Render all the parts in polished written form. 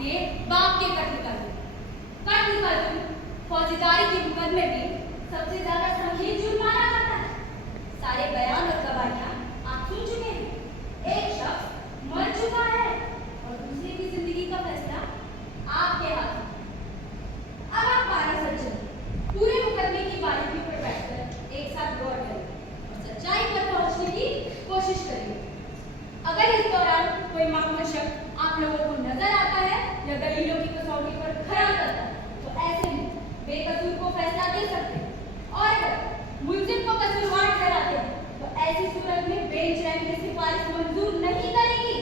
अपने बाप के कत्ल कर दिया। कत्ल का जुर्म फौजदारी के मुकदमे में सबसे ज्यादा संगीन जुर्म माना जाता है। सारे बयान और गवाहियां आप सुन चुके हैं। एक शख्स मर चुका है और दूसरे की जिंदगी का फैसला आपके हाथ में। अब आप 12 सज्जन पूरे मुकदमे की बारीकी पर बैठकर एक साथ गौर करें और सच्चाई पर पहुंचने की कोशिश करें। अगर इस दौरान कोई मामूली शख्स आप लोगों को नजर आता है या दलीलों की कसौटी पर खरा करता है, तो ऐसे में बेकसूर को फैसला दे सकते हैं, और अगर मुलजिम को कसूरवार ठहराते हैं, तो ऐसी सूरत में बेंच रैंक की सिफारिश मंजूर नहीं करेगी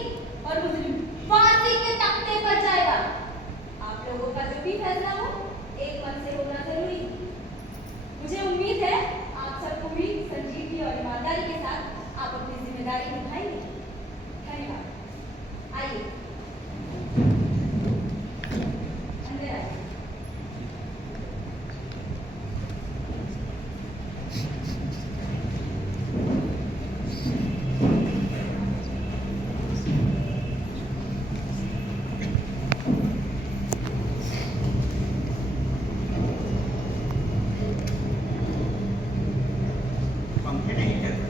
और मुजरिम फांसी के तख्ते पर जाएगा। आप लोगों का जो भी फैसला हो, एक मन से होना जरूरी है। मुझे उम्मीद है आप सब पूरी संजीदगी और ईमानदारी के साथ आप अपनी जिम्मेदारी निभाएंगे। धन्यवाद। आइए अंदर आइए। पंखे नहीं चलते।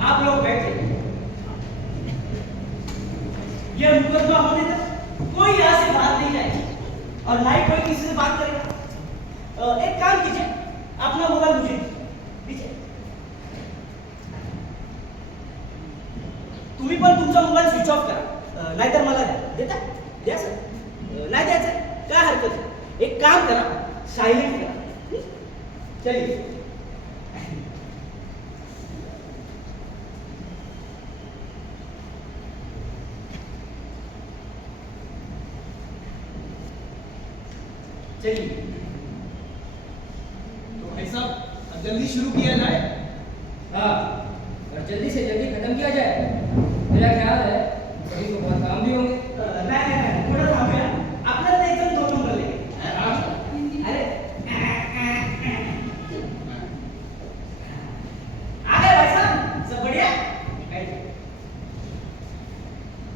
आप लोग बैठे। ये मुकदमा होने तक कोई यहाँ से बाहर नहीं जाएगा और ना ही कोई किसी से बात करेगा। एक काम कीजिए, अपना मोबाइल मुझे दीजिए। तुम्ही पण तुमचा मोबाईल स्विच ऑफ करा, नाहीतर मला देता द्या सर, नाही द्यायचं काय हरकत आहे। एक काम करा, सायलेंट करा। चलिए चलिए। तो भाई साहब अब जल्दी शुरू किया जाए। हाँ, और जल्दी से जल्दी खत्म किया जाए। मेरा ख्याल है सभी को बहुत काम भी होंगे। नाही थोडं थांबूया, आपल्याला एकदम 2 नंबर लेंगे। अरे आ गए भाई साहब, सब बढ़िया।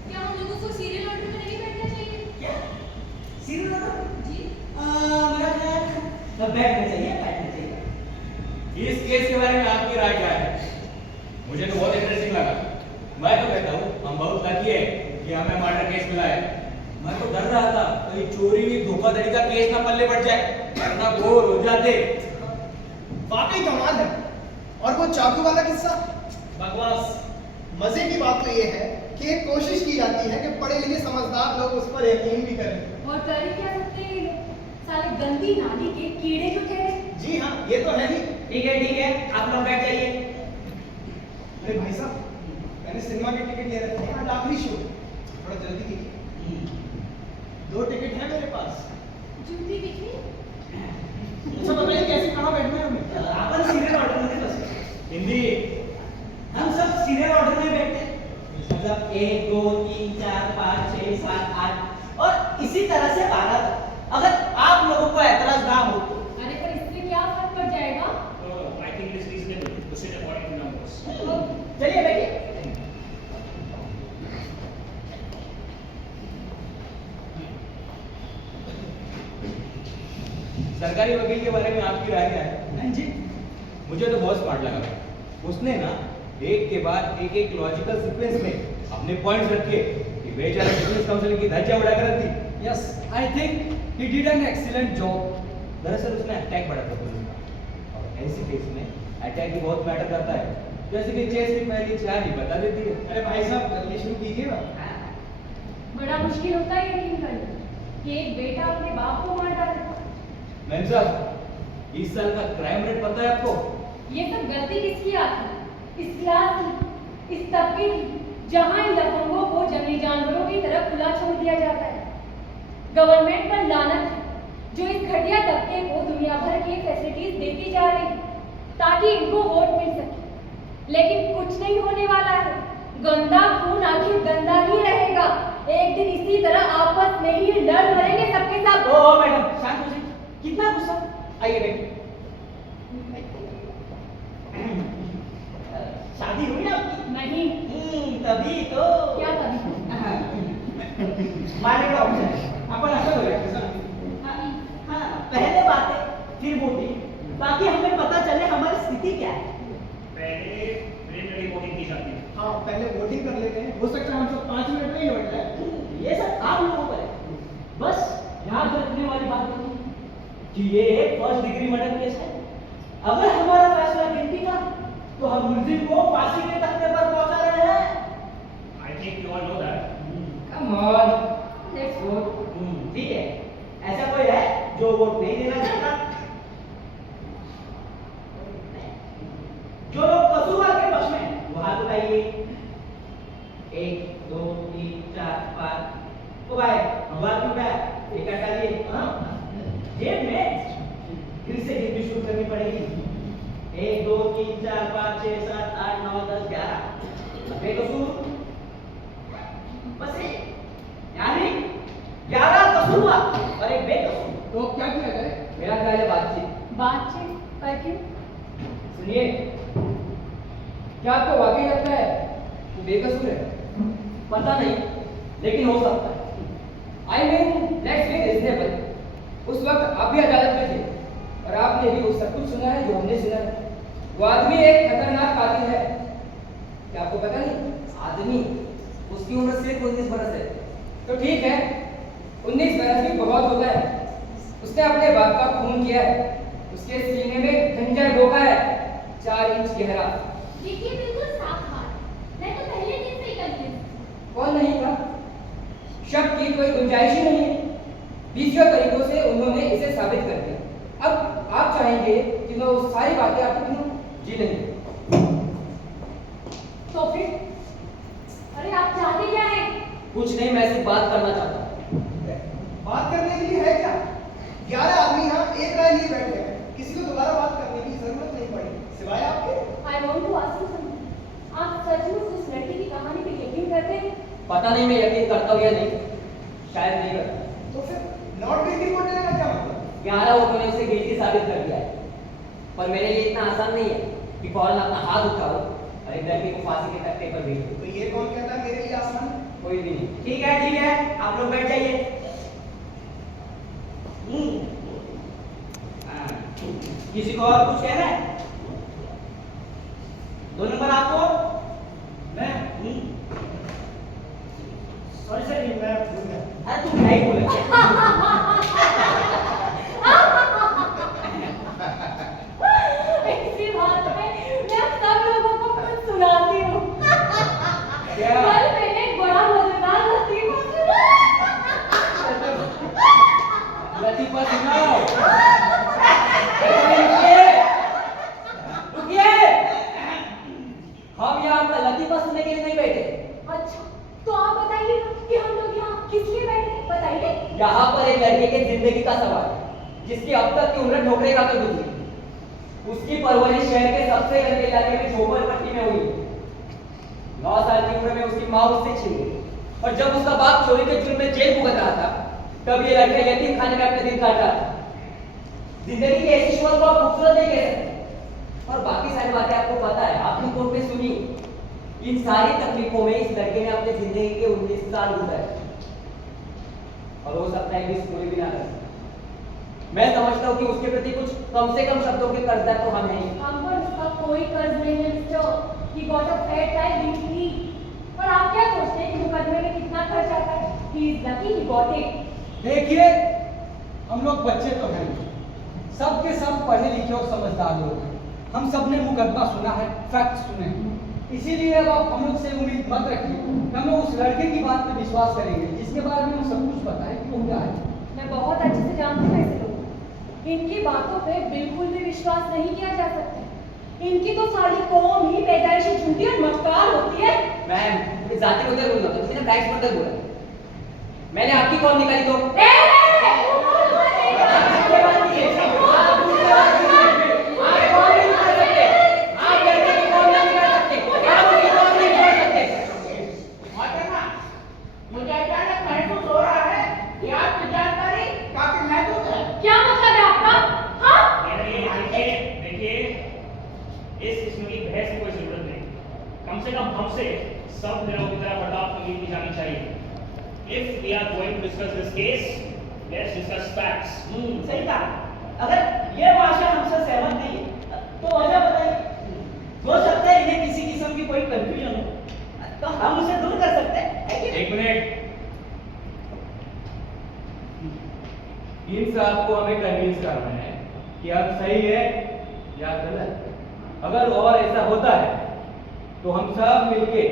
क्या हम लोगों को सीरियल ऑर्डर में नहीं बैठना चाहिए? क्या सीरियल नंबर जी मेरा ख्याल बैठना चाहिए। इस केस के बारे में आपकी राय क्या है? मुझे तो बहुत इंटरेस्टिंग लगा। मैं तो कहता हूँ हम बहुत लकी है कि हमें मर्डर केस मिला है। मैं तो डर रहा था कहीं चोरी भी धोखाधड़ी का केस ना पल्ले पड़ जाए, वरना बोर हो जाते। वाकई कमाल है। और वो चाकू वाला किस्सा बकवास। मजे की बात तो ये है कि एक कोशिश की जाती है कि पढ़े लिखे समझदार लोग उस पर यकीन भी करें। और कर ही क्या सकते हैं ये लोग? साले गंदी नाली के कीड़े जो ठहरे। जी हाँ, ये तो है ही। ठीक है, आप लोग बैठ जाइए। अरे भाई साहब, मैंने सिनेमा के टिकट ले रखे हैं, आज आखिरी शो, थोड़ा जल्दी कीजिए। 2 टिकट है मेरे पास। जूती दिखी? अच्छा बताइए कैसे कहाँ बैठना है हमें? आपण सीरियल ऑर्डर मध्ये बसू। हिंदी हम सब सीरियल ऑर्डर में बैठते हैं, मतलब 1 2 3 4 5 6 7 8 और इसी तरह से 12 तक। अगर आप लोगों को ऐतराज ना हो तो अरे पर इससे क्या फर्क पड़ जाएगा? I think it is reasonable to sit according to numbers. चलिए बैठिए। सरकारी वकील के बारे में आपकी राय क्या है? नहीं जी, मुझे तो बहुत स्मार्ट लगा। उसने ना एक के बाद एक लॉजिकल सीक्वेंस में अपने पॉइंट्स रखे कि बेचारे डिफेंस काउंसिल की धज्जियां उड़ाकर रख दी। Yes, I think he did an excellent job. दरअसल उसने अटैक बढ़ा था पुलिस का, और ऐसे केस में अटैक भी बहुत मैटर करता है, जैसे कि चेस की पहली चाल ही बता देती है। अरे भाई साहब जल्दी शुरू कीजिए ना। बड़ा मुश्किल होता है यकीन करना कि एक बेटा अपने बाप को मार डाले। मैम साहब, इस साल का क्राइम रेट पता है आपको? ये सब गलती किसकी आती? इस क्लास की, इस तबके की, जहां इन लफंगों को जंगली जानवरों की तरह खुला छोड़ दिया जाता है। गवर्नमेंट पर लानत है जो इस घटिया तबके को दुनिया भर की फैसिलिटीज देती जा रही है ताकि इनको वोट मिल सके, लेकिन कुछ नहीं होने वाला है। गंदा खून आखिर गंदा ही रहेगा। एक दिन इसी तरह आपस में ही लड़ मरेंगे सबके सब। ओ मैडम शांत हो जाइए। कितना गुस्सा? आइए बैठिए। शादी हुई आपकी? नहीं। तभी तो। क्या तभी? माझ्याकडे ऑप्शन आहे. आपण असं करूया कसं हाँ, पहले बातें फिर वोटिंग, ताकि हमें पता चले हमारी स्थिति क्या है। पहले प्रिलिमिनरी वोटिंग की जाती है। हाँ पहले वोटिंग कर लेते हैं, हो सकता है हम सब 5 मिनट में ही लौट जाए। ये सब आप लोगों पर है। बस याद रखने वाली बात होगी कि ये एक फर्स्ट डिग्री मर्डर केस है। अगर हमारा फैसला गिनती का, तो हम मुलजिम को फांसी के तख्ते पर पहुंचा रहे हैं। I think you all know that. Come on, let's vote. ठीक है, ऐसा कोई है जो वोट नहीं देना चाहता? जो लोग कसूरवार के पक्ष में हैं, वो हाथ उठाइए। 1 2 3 4 5। ओ भाई, बात क्यों है? एक हटाइए। हाँ, जेब में फिर से गिनती शुरू करनी पड़ेगी। 1 2 3 4 5 6 7 8 9 10 11। बेकसूर बस ये, यानी 11 कसूरवार और एक बेकसूर। तो अब क्या किया जाए? मेरा ख्याल है बातचीत। बातचीत पर क्यों? सुनिए, क्या आपको वाकई लगता है वो बेकसूर है? पता नहीं, लेकिन हो सकता है। I mean let's be reasonable. उस वक्त आप भी अदालत में थे और आपने भी वो सब कुछ सुना है जो हमने सुना है। वो आदमी एक खतरनाक कातिल है। क्या आपको पता नहीं? आदमी, उसकी उम्र सिर्फ 19 बरस है। तो ठीक है, 19 बरस भी बहुत होता है। उसने अपने बाप का खून किया है। उसके सीने में खंजर भोंका है 4 इंच गहरा। देखिए बिल्कुल साफ बात। मैं तो पहले दिन से ही कंफ्यूज। कौन नहीं था? शक की कोई गुंजाइश ही नहीं है। 20 तरीकों से उन्होंने इसे साबित कर दिया। अब आप चाहेंगे कि मैं वो सारी बातें आपको कहूं? जी नहीं। तो फिर अरे आप चाहते क्या हैं? कुछ नहीं, मैं सिर्फ बात करना चाहता हूँ। बात करने के लिए है क्या? 11 आदमी यहाँ एक राय लिए बैठे हैं, किसी को दोबारा बात करने की जरूरत नहीं पड़ी सिवाय आपके। I want to ask you something. आप सचमुच उस लड़की की कहानी पे यकीन करते हैं? पता नहीं मैं यकीन करता हूँ या नहीं, शायद नहीं करता। तो फिर नॉट गिल्टी वोट देने का क्या मतलब? 11 वोटों ने उसे गिल्टी साबित कर दिया है, पर मेरे लिए इतना आसान नहीं है कि फौरन अपना हाथ उठाओ और एक लड़की को फांसी के तख्ते पर भेज दो। तो ये कौन कहता है मेरे लिए आसान है? कोई भी नहीं। ठीक है, आप लोग बैठ जाइए। हाँ, किसी को और कुछ कहना है? 2 नंबर आपको? मैं सॉरी सर, मैं भूल गया। अरे तुम क्या ही बोले? इसी बात पे मैं सब लोगों को कुछ सुनाती हूँ। क्या? कल मैंने एक बड़ा मजेदार लतीफा सुना। लतीफा सुनाओ। रुकिए, रुकिए। हम यहाँ आपका लतीफा सुनने के लिए नहीं बैठे। अच्छा, तो आप बताइए ना कि हम लोग यहाँ किस लिए बैठे हैं? बताइए। यहाँ पर एक लड़के की जिंदगी का सवाल है, जिसकी अब तक की उम्र ठोकरे का कर गुजरी। उसकी परवरिश शहर के सबसे गंदे इलाके में झोपड़पट्टी में हुई। 9 साल की उम्र में उसकी माँ उससे छिन गई, और जब उसका बाप चोरी के जुर्म में जेल भुगत रहा था, तब ये लड़का यतीम खाने में अपने दिन काट रहा था। जिंदगी की ऐसी शुरुआत को आप खूबसूरत नहीं कह सकते। और बाकी सारी बातें आपको पता है, आपने कोर्ट में सुनी। इन सारी तकलीफों में इस लड़के ने अपने जिंदगी के 19 साल गुजारे, और हो सकता है कि इस पूरी भी ना कर। मैं समझता हूँ कि उसके प्रति कुछ कम से कम शब्दों के कर्जदार तो हम हैं। हम पर उसका कोई कर्ज नहीं है mister. He got a fat tire weekly. और आप क्या सोचते हैं कि मुकदमे में कितना खर्च आता है? He is lucky he got it. देखिए, हम लोग बच्चे तो हैं, सब के सब पढ़े लिखे और समझदार लोग हैं। हम सब ने मुकदमा सुना है, फैक्ट सुने हैं। इसीलिए अब आप हम लोग से उम्मीद मत रखिए कि हम लोग उस लड़के की बात पे विश्वास करेंगे जिसके बारे में हम सब कुछ बताएं कि वो क्या है। मैं बहुत अच्छे से जानती हूँ ऐसे लोगों को। इनकी बातों पे बिल्कुल भी विश्वास नहीं किया जा सकता। इनकी तो सारी कौम ही पैदाइशी झूठी और मक्कार होती है। मैम, जाति को क्या बोलना था? किसी ने ब्लैक स्पॉट बोला। मैंने आपकी कौन निकाली तो? क्या मतलब है आपका? हाँ? देखिए, इस किस्म की बहस की कोई जरूरत नहीं। कम से कम हमसे सब निरोग की तरह बर्दाश्त की जानी चाहिए। If we are going to discuss this case, let's discuss facts. सही कहा। अगर ये भाषा हमसे सहमत नहीं है तो वजह बताइए। हो सकता है इन्हें किसी किस्म की कोई कंफ्यूजन हो तो हम उसे दूर कर सकते हैं, है कि नहीं? एक मिनट। इन साहब को हमें कन्विंस करना है कि अब सही है या गलत। अगर और ऐसा होता है तो हम सब मिलके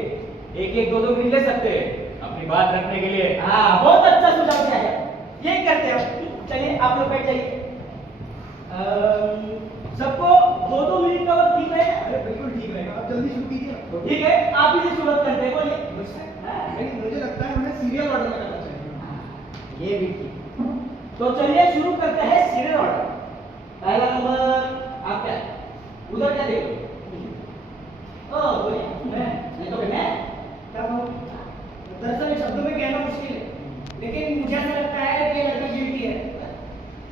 एक एक दो मिनट ले सकते हैं अपनी बात रखने के लिए। हाँ, बहुत अच्छा सुझाव दिया है। यही करते हैं हम। चलिए आप लोग बैठ जाइए। सबको 2-2 मिनट का वक्त ठीक रहेगा? अरे बिल्कुल ठीक रहेगा, आप जल्दी शुरू कीजिए। ठीक है, आप ही से शुरुआत करते हैं, बोलिए। लेकिन मुझे लगता है हमें सीरियल ऑर्डर में करना चाहिए। ये भी ठीक। तो चलिए शुरू करते हैं सीरियल ऑर्डर। पहला नंबर आप क्या उधर क्या देखो? ओ बोलिए। मैं तो मैं क्या कहूँ? दरअसल शब्दों में कहना मुश्किल है, लेकिन मुझे ऐसा लगता है कि लड़का गिल्टी है।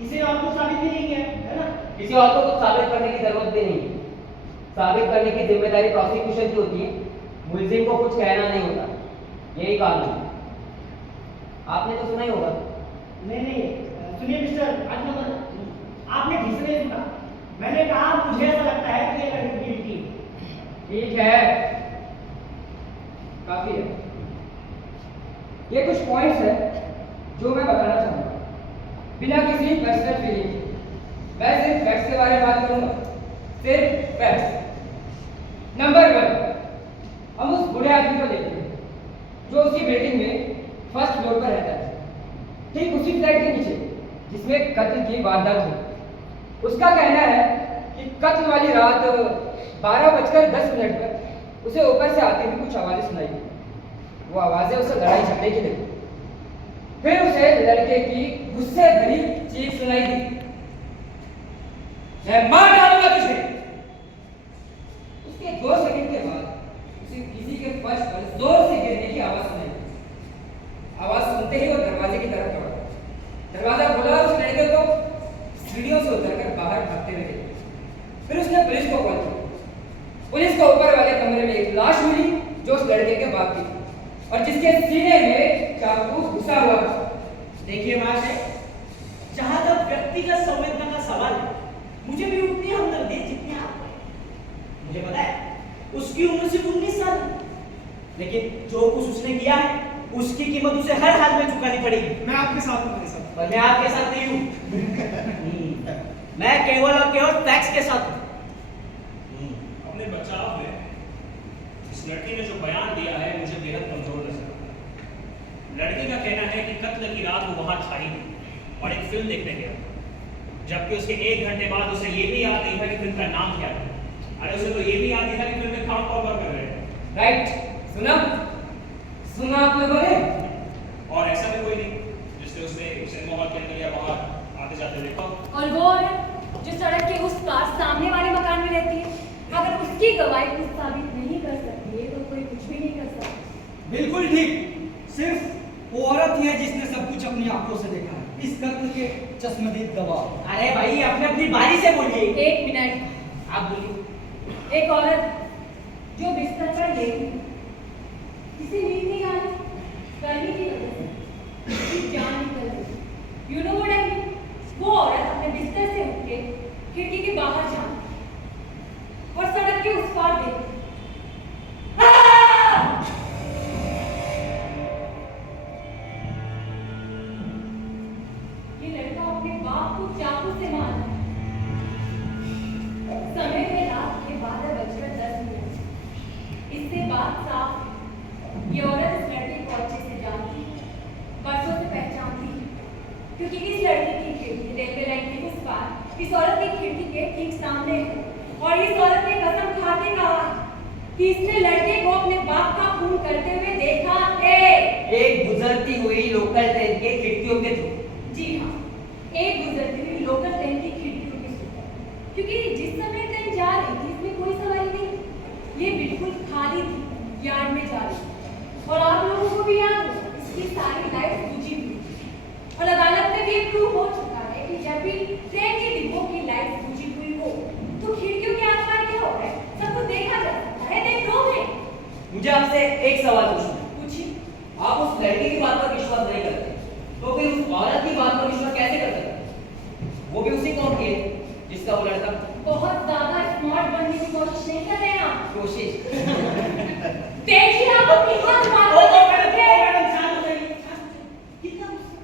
इसे और कुछ साबित भी नहीं किया है ना? किसी और को कुछ साबित करने की जरूरत भी नहीं है। साबित करने की जिम्मेदारी प्रोसिक्यूशन की होती है, मुलजिम को कुछ कहना नहीं होता, यही कानून है। आपने तो सुना ही होगा। नहीं, सुनिए मिस्टर राजनगर, आपने ठीक से नहीं सुना। मैंने कहा मुझे ऐसा लगता है कि ये लड़की गिल्टी है। ठीक है, काफी है। ये कुछ पॉइंट्स है जो मैं बताना चाहूंगा बिना किसी पर्सनल फीलिंग के। मैं सिर्फ फैक्ट्स के बारे में बात करूंगा, सिर्फ फैक्ट्स। नंबर 1, हम उस बूढ़े आदमी को देखते हैं जो उसी बिल्डिंग में फर्स्ट फ्लोर पर रहता है, ठीक उसी फ्लैट के नीचे जिसमें कत्ल की वारदात हुई। उसका कहना है कि कत्ल वाली रात 12:10 पर उसे ऊपर से आती हुई कुछ आवाजें सुनाई दी। वो आवाजें उसे लड़ाई झगड़े की लगी। फिर उसे लड़के की गुस्से भरी चीख सुनाई दी, मैं मार डालूंगा तुझे। उसके 2 सेकंड के बाद उसे किसी के फर्श पर जोर से गिरने की आवाज सुनाई दी। आवाज सुनते ही वो दरवाजे की तरफ दौड़ा। दरवाजा खोला और उस लड़के को सीढ़ियों से उतरकर बाहर भागते हुए देखा। फिर उसने पुलिस को कॉल किया। पुलिस को ऊपर वाले कमरे में एक लाश मिली जो उस लड़के के बाप की थी और जिसके सीने में चाकू घुसा हुआ था। देखिए महाशय, जहां तक व्यक्तिगत संवेदना का सवाल है, मुझे भी उतनी हमदर्दी जितनी आपको है। मुझे पता है उसकी उम्र सिर्फ 19 साल है, लेकिन जो कुछ उसने किया है उसकी कीमत उसे हर हाल में चुकानी पड़ेगी। मैं आपके साथ हूँ, मेरे साथ। पर मैं आपके साथ नहीं हूँ। मैं केवल और केवल फैक्ट्स के साथ हूँ। अपने बचाव में इस लड़की ने जो बयान दिया है मुझे बेहद कमजोर नजर आता है। लड़की का कहना है कि कत्ल की रात वो वहां था ही नहीं और एक फिल्म देखने गया, जबकि उसके 1 घंटे बाद उसे ये भी याद नहीं था कि फिल्म का नाम क्या है। अरे उसे तो ये भी याद नहीं था कि फिल्म में कौन कौन कर रहे हैं। राइट, सुना आप लोगों ने? और ऐसा भी कोई नहीं जिसने उसे सिनेमा हॉल के अंदर या बाहर आते जाते देखा। और वो औरत जो सड़क के उस पार सामने वाले मकान में रहती है, अगर उसकी गवाही कुछ साबित नहीं कर सकती है तो कोई कुछ भी नहीं कर सकता। बिल्कुल ठीक, सिर्फ वो औरत ही है जिसने सब कुछ अपनी आंखों से देखा है, इस कत्ल के चश्मदीद गवाह। अरे भाई अपने अपनी बारी से बोलिए। 1 मिनट, आप बोलिए। एक औरत जो बिस्तर पर लेटी किसी नींद नहीं आ रही, गर्मी की वजह से उसकी जान निकल गई। You know what I mean? वो औरत अपने बिस्तर से उठ के खिड़की के बाहर झांकी और सड़क के उस पार देखी। ये लड़का अपने बाप को चाकू से मार रहा है। समय में रात के 12:10। इससे बात साफ है, ये औरत इस लड़के को अच्छे से जानती है, बरसों से पहचानती है, क्योंकि इस लड़के की खिड़की रेलवे लाइन के उस पार इस औरत की खिड़की के ठीक सामने है। और इस औरत ने कसम खाते कहा कि इसने लड़के को अपने बाप का खून करते हुए देखा है। एक गुजरती हुई लोकल ट्रेन के खिड़कियों के थ्रू। जी हाँ, एक गुजरती हुई लोकल ट्रेन की खिड़कियों के थ्रू, क्योंकि जिस समय ट्रेन जा रही थी इसमें कोई सवारी नहीं, ये बिल्कुल खाली थी, यार्ड में जा रही थी। और आप लोगों को भी याद हो, इसकी सारी लाइट बुझी हुई थी। और अदालत में भी ये प्रूव हो चुका है कि जब भी ट्रेन के डिब्बों की लाइट बुझी हुई हो तो खिड़कियों के आसपास क्या हो रहा है सबको देखा जा सकता है। देख लो है। मुझे आपसे एक सवाल पूछना है। पूछिए। आप उस लड़के की बात पर विश्वास नहीं करते, तो फिर उस औरत की बात पर विश्वास कैसे कर सकते हैं? वो भी उसी कौन की है जिसका वो लड़का बहुत ज्यादा स्मार्ट बनने की कोशिश नहीं कर रहे हैं आप। कोशिश देखिए आप अपनी हाथ मार मैडम शांत हो जाइए। कितना गुस्सा?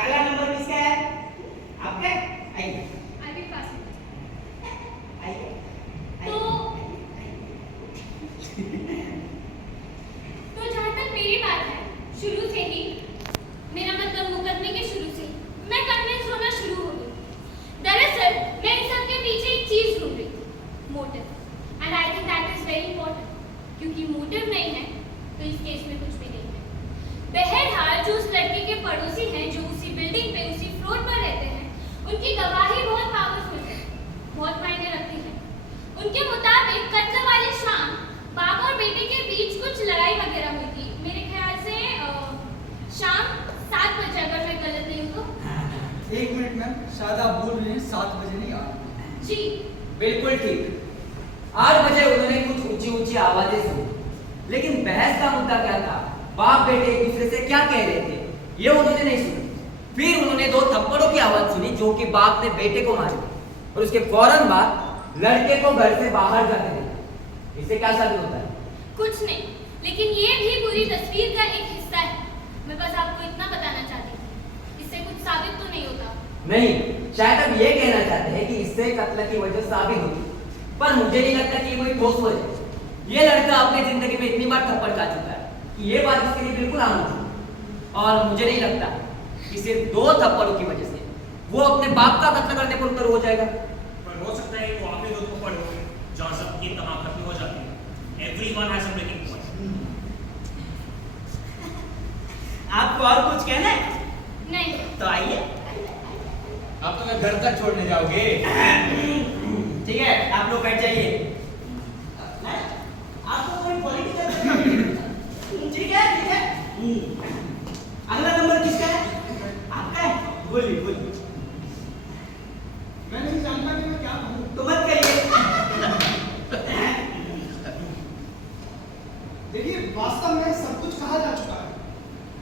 अगला नंबर किसका है? आपका? आइए आगे पास आइए तो जहाँ तक मेरी बात है, शुरू से ही मेरा मतलब मुकदमे के शुरू से मैं कन्विंस होना शुरू हो गई। दरअसल मैं इन सब के पीछे एक चीज ढूंढ रही थी, motive, and I think that is very important, क्योंकि मोटिव नहीं है तो इस केस में कुछ भी नहीं है। बहरहाल जो उस लड़के के पड़ोसी हैं, जो उसी बिल्डिंग पे उसी फ्लोर पर रहते हैं, उनकी गवाही बहुत पावरफुल है, बहुत मायने रखती है। उनके मुताबिक कत्ल वाली शाम बाप और बेटे के बीच कुछ लड़ाई वगैरह हुई थी। मेरे ख्याल से शाम 7 बजे, अगर मैं गलत नहीं हूँ तो। 1 मिनट मैम, शायद आप बोल रहे हैं 7 बजे नहीं 8 बजे। जी बिल्कुल ठीक। 8 बजे उन्होंने कुछ ऊंची ऊंची आवाजें सुनी, लेकिन बहस का मुद्दा क्या था, बाप बेटे एक दूसरे से क्या कह रहे थे, ये उन्होंने नहीं सुनी। फिर उन्होंने 2 थप्पड़ों की आवाज सुनी जो कि बाप ने बेटे को मारी, और उसके फौरन बाद लड़के को घर से बाहर जाते देखा। इससे क्या साबित होता है? कुछ नहीं, लेकिन ये भी पूरी तस्वीर का एक हिस्सा है। मैं बस आपको इतना बताना चाहती थी, इससे कुछ साबित तो नहीं होता। नहीं, शायद अब ये कहना चाहते हैं कि इससे कत्ल की वजह साबित होती, पर मुझे नहीं लगता कि ये कोई ठोस वजह। ये लड़का अपनी जिंदगी में इतनी बार थप्पड़ खा चुका है कि ये बात उसके लिए बिल्कुल आम थी, और मुझे नहीं लगता कि सिर्फ 2 थप्पड़ों की वजह से वो अपने बाप का कत्ल करने पर उतर हो जाएगा। पर हो सकता है वो आखिरी 2 थप्पड़ हो जहाँ सबकी तनाव खत्म हो जाती है। Everyone has a breaking point. आपको और कुछ कहना है? नहीं, तो आइए। अब तो मैं घर तक छोड़ने जाओगे। ठीक है, आप लोग बैठ जाइए। आपको कोई पॉलिटिकल ठीक है, ठीक है। अगला नंबर किसका है? आपका है? बोलिए बोलिए। मैं नहीं जानता कि मैं क्या कहूँ। तो मत करिए। देखिए, वास्तव में सब कुछ कहा जा चुका है।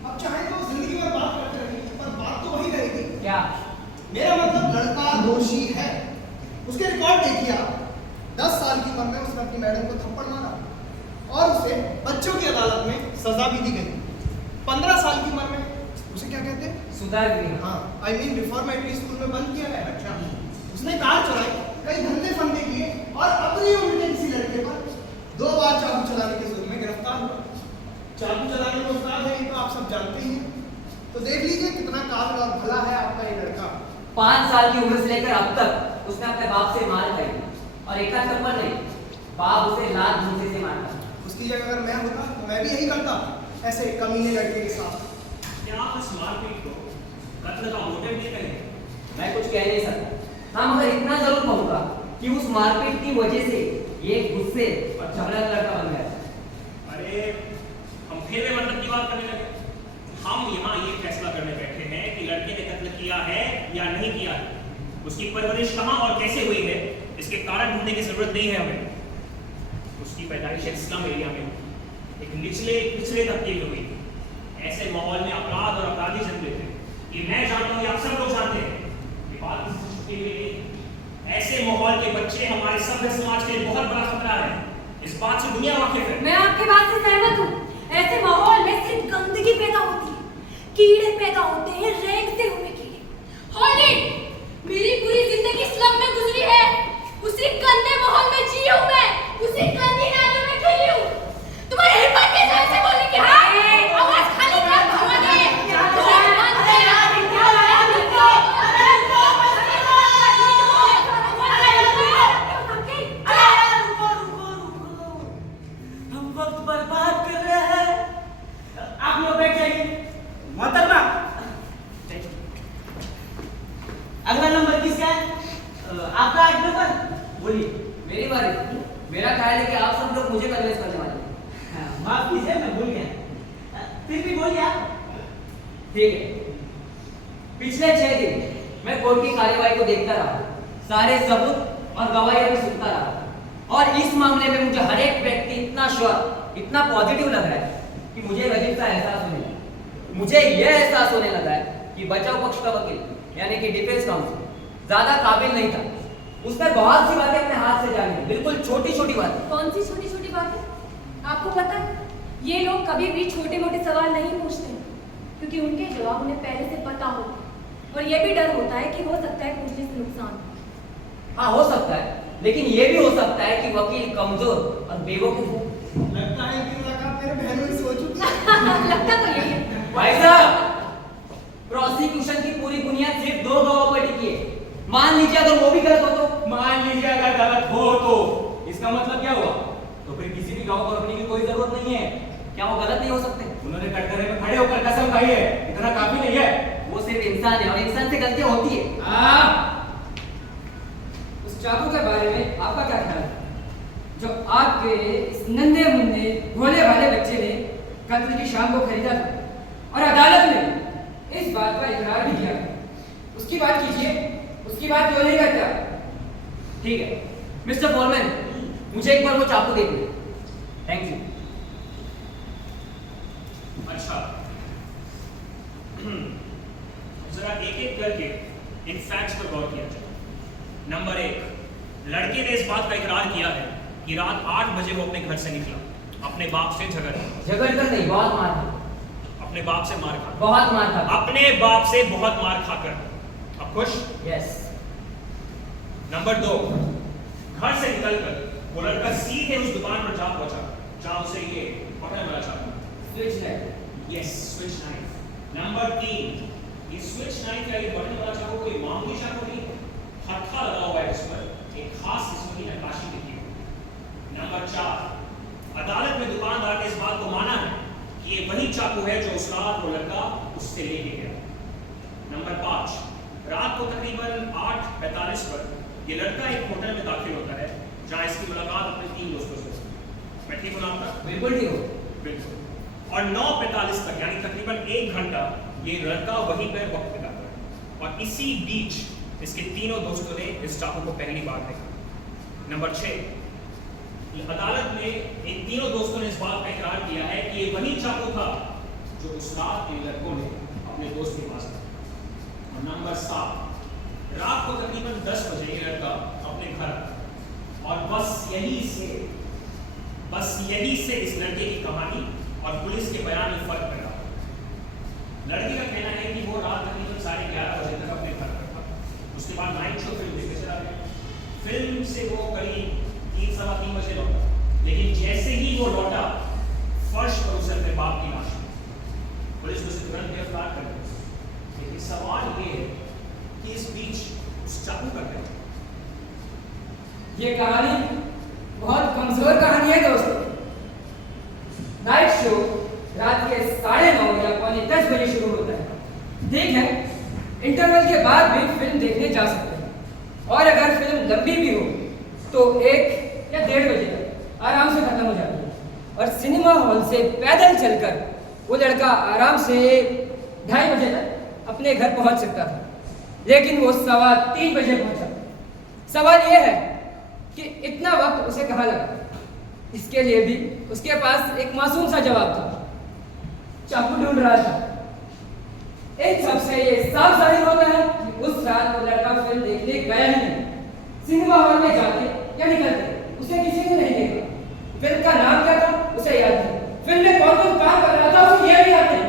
अब चाहे तो जिंदगी भर बात करते रहिए, पर बात तो वही रहेगी। क्या? मेरा मतलब लड़का दोषी है। उसके रिकॉर्ड देखिए आप। 10 साल की उम्र में उसने अपनी मैडम को थप्पड़ मारा और उसे बच्चों की अदालत में सजा भी दी गई। 15 साल की उम्र में उसे क्या कहते हैं? सुधार गृह। हाँ, आई मीन रिफॉर्मेटरी स्कूल में बंद किया गया। अच्छा, उसने कार चलाई, कई धंधे फंदे किए और अपनी उम्र के किसी लड़के पर 2 बार चाकू चलाने के जुर्म में गिरफ्तार हुआ। चाकू चलाने में अपराध है, ये तो आप सब जानते ही हैं। तो देख लीजिए कितना काबिल और भला है आपका ये लड़का। 5 साल की उम्र से लेकर अब तक उसने अपने बाप से मार खाई, और एक आध थप्पड़ नहीं, बाप उसे लात घूंसे से मारता। उसकी जगह अगर मैं होता तो मैं भी यही करता, ऐसे कमीने लड़के के साथ। क्या आप इस मारपीट को कत्ल का मोटिव नहीं करेंगे? मैं कुछ कह नहीं सकता। हाँ, मगर इतना जरूर कहूंगा कि उस मारपीट की वजह से ये गुस्से और झगड़ा लड़का बन गया। अरे हम फिर में मतलब की बात करने लगे। हम यहाँ ये फैसला करने बैठे हैं कि लड़के ने कत्ल किया है या नहीं किया है। उसकी परवरिश कहाँ और कैसे हुई है, इसके कारण ढूंढने की जरूरत नहीं है हमें। उसकी पैदाइश एक स्लम एरिया में, एक पिछले तबके में हुई। ऐसे माहौल में अपराध और अपराधी जन्म लेते हैं। ये मैं जानता हूँ, ये आप सब लोग जानते हैं। ये बात किसी से छुपी हुई नहीं। ऐसे माहौल के बच्चे हमारे सभ्य समाज के लिए बहुत बड़ा खतरा है। इस बात से दुनिया वाकिफ है। मैं आपकी बात से सहमत हूँ। ऐसे माहौल में सिर्फ गंदगी पैदा होती है, कीड़े पैदा होते हैं, रेंगते हुए कीड़े। Hold it! मेरी पूरी जिंदगी स्लम में गुजरी है। उसी गंदे माहौल में जी हूँ मैं, उसी गंदी नालियों में खेली हूँ। तुम्हारी हिम्मत कैसे ऐसे बोलने की? हाँ, आवाज खाली कर भगवान है। हम वक्त बर्बाद कर रहे हैं। आप लोग बैठ जाइए। मोहतरमा, अगला नंबर किसका है? आपका 8 नंबर। बोलिए। मेरी बारी। मेरा ख्याल है कि आप सब लोग मुझे कन्विंस करने वाले हैं। माफ कीजिए, मैं भूल गया। फिर भी बोलिए आप। ठीक है। पिछले 6 दिन मैं कोर्ट की कार्यवाही को देखता रहा, सारे सबूत और गवाहियों को सुनता रहा, और इस मामले में मुझे हर एक व्यक्ति इतना श्योर, इतना पॉजिटिव लग रहा है कि मुझे एक अजीब सा एहसास होने लगा। मुझे यह एहसास होने लगा है कि बचाव पक्ष का वकील यानी कि डिफेंस काउंसिल ज्यादा काबिल नहीं था। उसने बहुत सी बातें अपने हाथ से जानी, बिल्कुल छोटी छोटी बातें। कौन सी छोटी छोटी बातें? आपको पता है ये लोग कभी भी छोटे मोटे सवाल नहीं पूछते क्योंकि उनके जवाब उन्हें पहले से पता होता है और ये भी डर होता है कि हो सकता है पूछने से नुकसान। हाँ हो सकता है, लेकिन ये भी हो सकता है कि वकील कमजोर और बेवकूफ हो। लगता है कि मुलाकात मेरे बहनों से हो चुकी है। लगता तो यही है। भाई साहब, प्रोसिक्यूशन की पूरी बुनियाद सिर्फ 2 गवाहों पर टिकी है। मान लीजिए अगर वो भी गलत हो तो? मान लीजिए अगर गलत हो तो इसका मतलब क्या हुआ? तो फिर किसी भी गवाह को रखने की कोई जरूरत नहीं है। क्या वो गलत नहीं हो सकते? उन्होंने कटघरे में खड़े होकर कसम खाई है, इतना काफी नहीं है। वो सिर्फ इंसान है और इंसान से गलतियां होती है। उस चाकू के बारे में आपका क्या ख्याल है जो आपके इस नन्हे मुन्ने भोले भाले बच्चे ने कत्ल की शाम को खरीदा था और अदालत ने इस बात का इकरार भी किया? उसकी बात कीजिए, उसकी बात क्यों नहीं करता? ठीक है मिस्टर फॉरमैन, मुझे एक बार वो चाकू दे दीजिए। Thank you. अच्छा, जरा एक एक करके इन फैक्ट्स पर गौर किया जाए। नंबर 1, लड़के ने इस बात का इकरार किया है कि रात 8 बजे वो अपने घर से निकला, अपने बाप से झगड़कर नहीं, बहुत मार खा, अपने बाप से मार खा, बहुत मार खा, अपने बाप से बहुत मार खाकर। अब खुश? यस। नंबर 2, घर से निकलकर वो लड़का सीधे उस दुकान पर जा पहुंचा जहां उसे ये पकड़ने वाला चाकू, switch knife. Yes, switch knife. Number 3, ये स्विच नाइफ या ये बटन वाला चाकू कोई मामूली चाकू नहीं, हत्था लगा हुआ है इस पर, एक खास किस्म की नक्काशी दिखी है। नंबर 4, अदालत में दुकानदार ने इस बात को माना है कि ये वही चाकू है जो उस रात वो लड़का उससे लेके गया। नंबर 5, रात को तकरीबन 8:45 पर ये लड़का एक होटल में दाखिल होता है जहां इसकी मुलाकात अपने 3 दोस्तों से होती है। मैं ठीक हूं ना आपका? बिल्कुल ठीक हो। बिल्कुल। और 9:45 तक यानी तकरीबन 1 घंटा ये लड़का वहीं पर वक्त बिताता है और इसी बीच इसके तीनों दोस्तों ने इस चाकू को पहली बार देखा। नंबर 6, अदालत में इन तीनों दोस्तों ने इस बात का इकरार किया है कि ये वही चाकू था जो उस रात इन लड़कों ने अपने दोस्त के पास रखा। और नंबर 7, रात को तकरीबन 10 बजे ये लड़का अपने घर और बस यही से इस लड़के की कहानी और पुलिस के बयान में फर्क पैदा हुआ। लड़के का कहना है कि वो रात तकरीबन 11:30 बजे तक अपने घर पर था। उसके बाद नाइट शो फिल्म देखने चला गया। फिल्म से वो करीब 3-3:15 बजे लौटा, लेकिन जैसे ही वो लौटा फर्श पर उसे अपने बाप की लाश मिली। पुलिस ने उसे तुरंत गिरफ्तार कर लिया। लेकिन सवाल ये है कि इस बीच उस चाकू का क्या? ये कहानी बहुत कमजोर कहानी है दोस्तों। नाइट शो रात के 9:30 या 9:45 बजे शुरू होता है। ठीक है, इंटरवल के बाद भी फिल्म देखने जा सकते हैं और अगर फिल्म लंबी भी हो तो 1 या 1:30 बजे तक आराम से खत्म हो जाती है और सिनेमा हॉल से पैदल चलकर वो लड़का आराम से 2:30 बजे तक अपने घर पहुंच सकता था, लेकिन वो 3:15 बजे पहुंचा। सवाल ये है कि इतना वक्त उसे कहाँ लगा? इसके लिए भी उसके पास एक मासूम सा जवाब था, चाकू ढूंढ रहा था। इन सबसे ये साफ जाहिर होता है कि उस रात वो लड़का फिल्म देखने गया ही नहीं। सिनेमा हॉल में जाते या निकलते उसे किसी ने नहीं देखा। फिल्म का नाम क्या था उसे याद नहीं, फिल्म में कौन कौन काम कर रहा था उसे यह भी याद नहीं।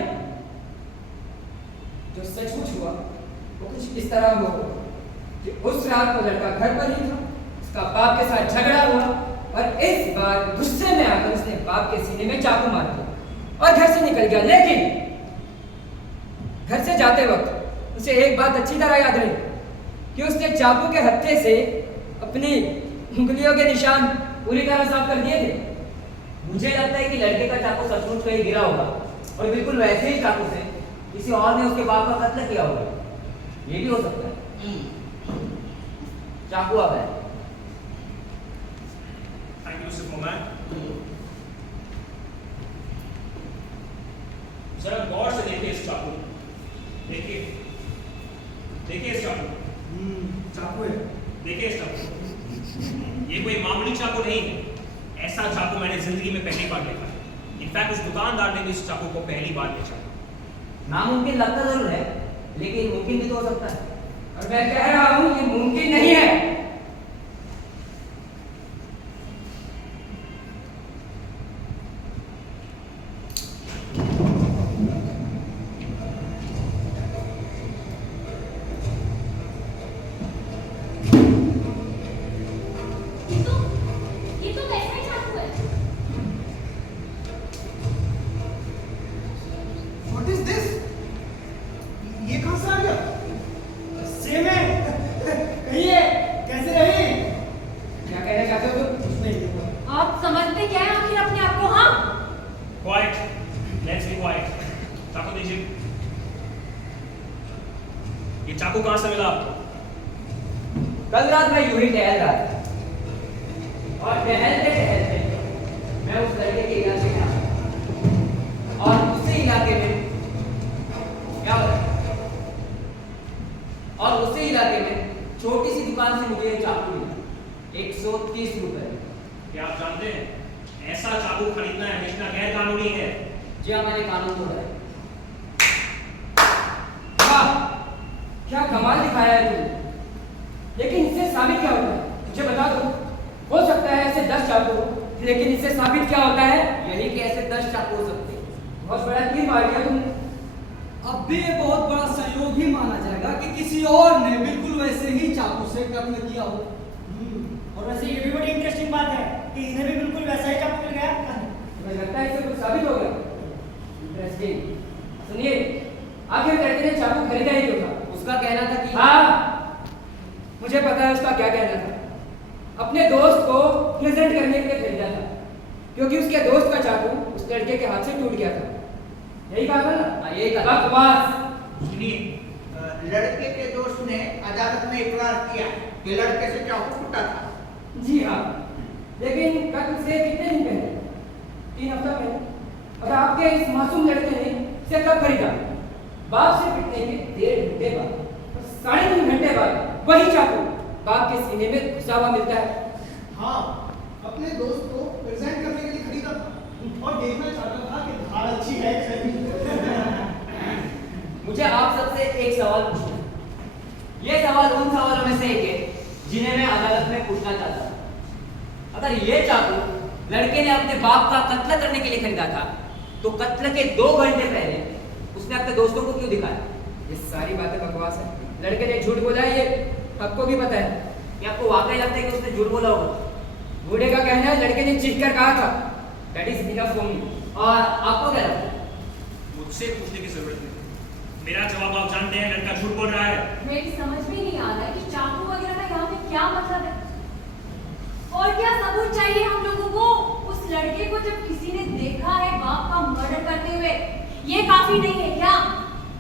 जो सचमुच हुआ वो कुछ इस तरह हुआ कि उस रात वो लड़का घर पर ही था, उसका बाप के साथ झगड़ा हुआ और इस बार गुस्से में आकर उसने बाप के सीने में चाकू मार दिया और घर से निकल गया। लेकिन घर से जाते वक्त उसे एक बात अच्छी तरह याद रही कि उसने चाकू के हत्थे से अपनी उंगलियों के निशान पूरी तरह साफ कर दिए थे। मुझे लगता है कि लड़के का चाकू सचमुच कहीं गिरा होगा और बिल्कुल वैसे ही चाकू से किसी और ने उसके बाप का कत्ल किया होगा। ये भी हो सकता है। चाकू आ गया। Thank you mister foreman. जरा गौर से देखिए इस चाकू, देखिए इस चाकू, चाकू है। देखिए इस चाकू। ये कोई मामूली चाकू नहीं है। ऐसा चाकू मैंने जिंदगी में पहली बार देखा है। इनफैक्ट उस दुकानदार ने भी इस चाकू को पहली बार बेचा। नामुमकिन लगता जरूर है, लेकिन मुमकिन भी तो हो सकता है। और मैं कह रहा हूं कि मुमकिन नहीं है। ये तो वैसा ही चाकू है। What is this? ये कहाँ से आ गया? सेम है। कहिए कैसे रही? क्या कहना चाहते हो तुम? कुछ नहीं देखो। आप समझते क्या है आखिर अपने आप को? हाँ, क्वाइट, लेट्स बी क्वाइट। चाकू दीजिए। ये चाकू कहाँ से मिला आपको? कल रात मैं यूं ही टहल रहा था और टहलते टहलते मैं उस लड़के के इलाके में आया और उसी इलाके में क्या हो रहा है? और उसी इलाके में छोटी सी दुकान से मुझे चाकू मिला 130 रुपए। क्या आप जानते हैं ऐसा चाकू खरीदना है बेचना गैर कानूनी है। जी हाँ, मैंने कानून तोड़ा है। वाह, क्या कमाल दिखाया है तुमने। लेकिन इससे साबित क्या होता है मुझे बता दो। हो सकता है ऐसे 10 चाकू हो, लेकिन इससे साबित क्या होता है? यही कि ऐसे 10 चाकू हो सकते हैं। बहुत बड़ा तीर मार दिया तुमने। अब भी ये बहुत बड़ा संयोग ही माना जाएगा कि किसी और ने बिल्कुल वैसे ही चाकू से कत्ल किया हो। और वैसे ये भी बड़ी इंटरेस्टिंग बात है कि इन्हें भी बिल्कुल वैसा ही चाकू मिल गया। मुझे लगता है इससे कुछ साबित हो गया। इंटरेस्टिंग। सुनिए, आखिर लड़के ने चाकू खरीदा ही क्यों था? उसका कहना था कि हाँ, मुझे पता है उसका क्या कहना था। अपने दोस्त को प्रेजेंट करने के लिए खरीदा था, क्योंकि उसके दोस्त का चाकू उस लड़के के हाथ से टूट गया था। यही कहा था ना? हाँ, यही कहा। बकवास। सुनिए, लड़के के दोस्त ने अदालत में इकरार किया कि लड़के से चाकू टूटा था। जी हाँ, लेकिन कत्ल से कितने दिन पहले? 3 हफ्ता पहले। और आपके इस मासूम लड़के ने इसे कब खरीदा? बाप से पिटने के 1.5 घंटे बाद, और 3.5 घंटे बाद वही चाकू बाप के सीने में घुसा हुआ मिलता है। हाँ, अपने दोस्त को प्रेजेंट करने के लिए खरीदा था और देखना चाहता था कि धार अच्छी है कि नहीं। मुझे आप सबसे एक सवाल पूछना है। ये सवाल उन सवालों में से एक है जिन्हें मैं अदालत में पूछना चाहता था। अगर ये चाकू लड़के ने अपने बाप का कत्ल करने के लिए खरीदा था, तो कत्ल के 2 घंटे पहले उसने अपने दोस्तों को क्यों दिखाया? ये सारी बातें बकवास है। लड़के ने झूठ बोला है, ये आपको भी पता है। क्या आपको वाकई लगता है कि उसने झूठ बोला होगा? बूढ़े का कहना है लड़के ने चीख कर कहा था, that is enough for me. और आपको क्या लगता है? मुझसे पूछने की जरूरत नहीं। मेरा जवाब आप जानते हैं, लड़का झूठ बोल रहा है। मेरी समझ में नहीं आ रहा है कि चाकू वगैरह का यहाँ पे क्या मतलब है। और क्या सबूत चाहिए हम लोगों को? उस लड़के को जब किसी ने देखा है बाप का मर्डर करते हुए, ये काफी नहीं है क्या?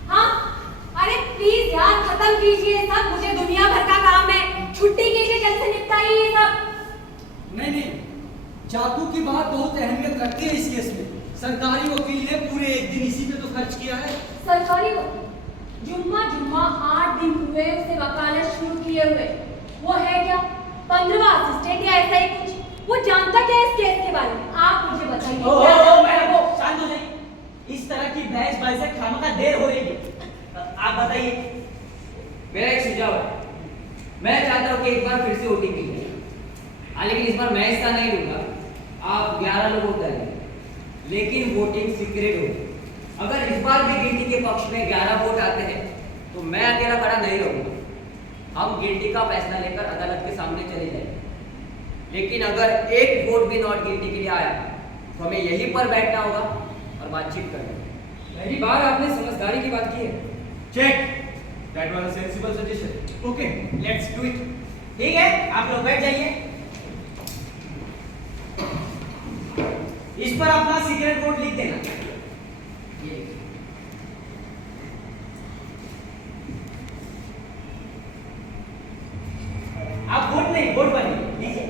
हाँ, अरे प्लीज यार खत्म कीजिए सब। मुझे दुनिया भर का काम है, छुट्टी कीजिए, जल्द से निपटाइए ये सब। नहीं, चाकू की बात बहुत अहमियत रखती है इस केस में। सरकारी वकील ने पूरे 1 दिन इसी पे तो खर्च किया है। सरकारी जुम्मा 8 दिन हुए उसे वकालत शुरू किए हुए। वो है क्या 15वां असिस्टेंट या ऐसा ही कुछ? वो जानता क्या है इस केस के बारे में? आप मुझे बताइए। क्या जानता है वो? शांत हो जाइए। इस तरह की बहसबाजी से खामखा देर हो रही है। आप बताइए। मेरा एक सुझाव है। मैं चाहता हूँ कि एक बार फिर से वोटिंग की जाए। लेकिन इस बार मैं हिस्सा नहीं लूंगा। आप 11 लोग वोट करेंगे, लेकिन वोटिंग सीक्रेट होगी। अगर इस बार भी गिनती के पक्ष में 11 वोट आते हैं, तो मैं अकेला खड़ा नहीं रहूंगा। हम गिनती का फैसला लेकर अदालत के सामने चले जाएंगे। लेकिन अगर एक वोट भी नॉट गिनती के लिए आया, तो हमें यहीं पर बैठना होगा और बातचीत करनी होगी। पहली बार आपने समझदारी की बात की है। Check, that was a sensible suggestion. Okay, let's do it. ठीक है, आप लोग बैठ जाइए। इस पर अपना सीक्रेट कोड लिख देना। ये आप वोट नहीं, वोट बनिए। लीजिए।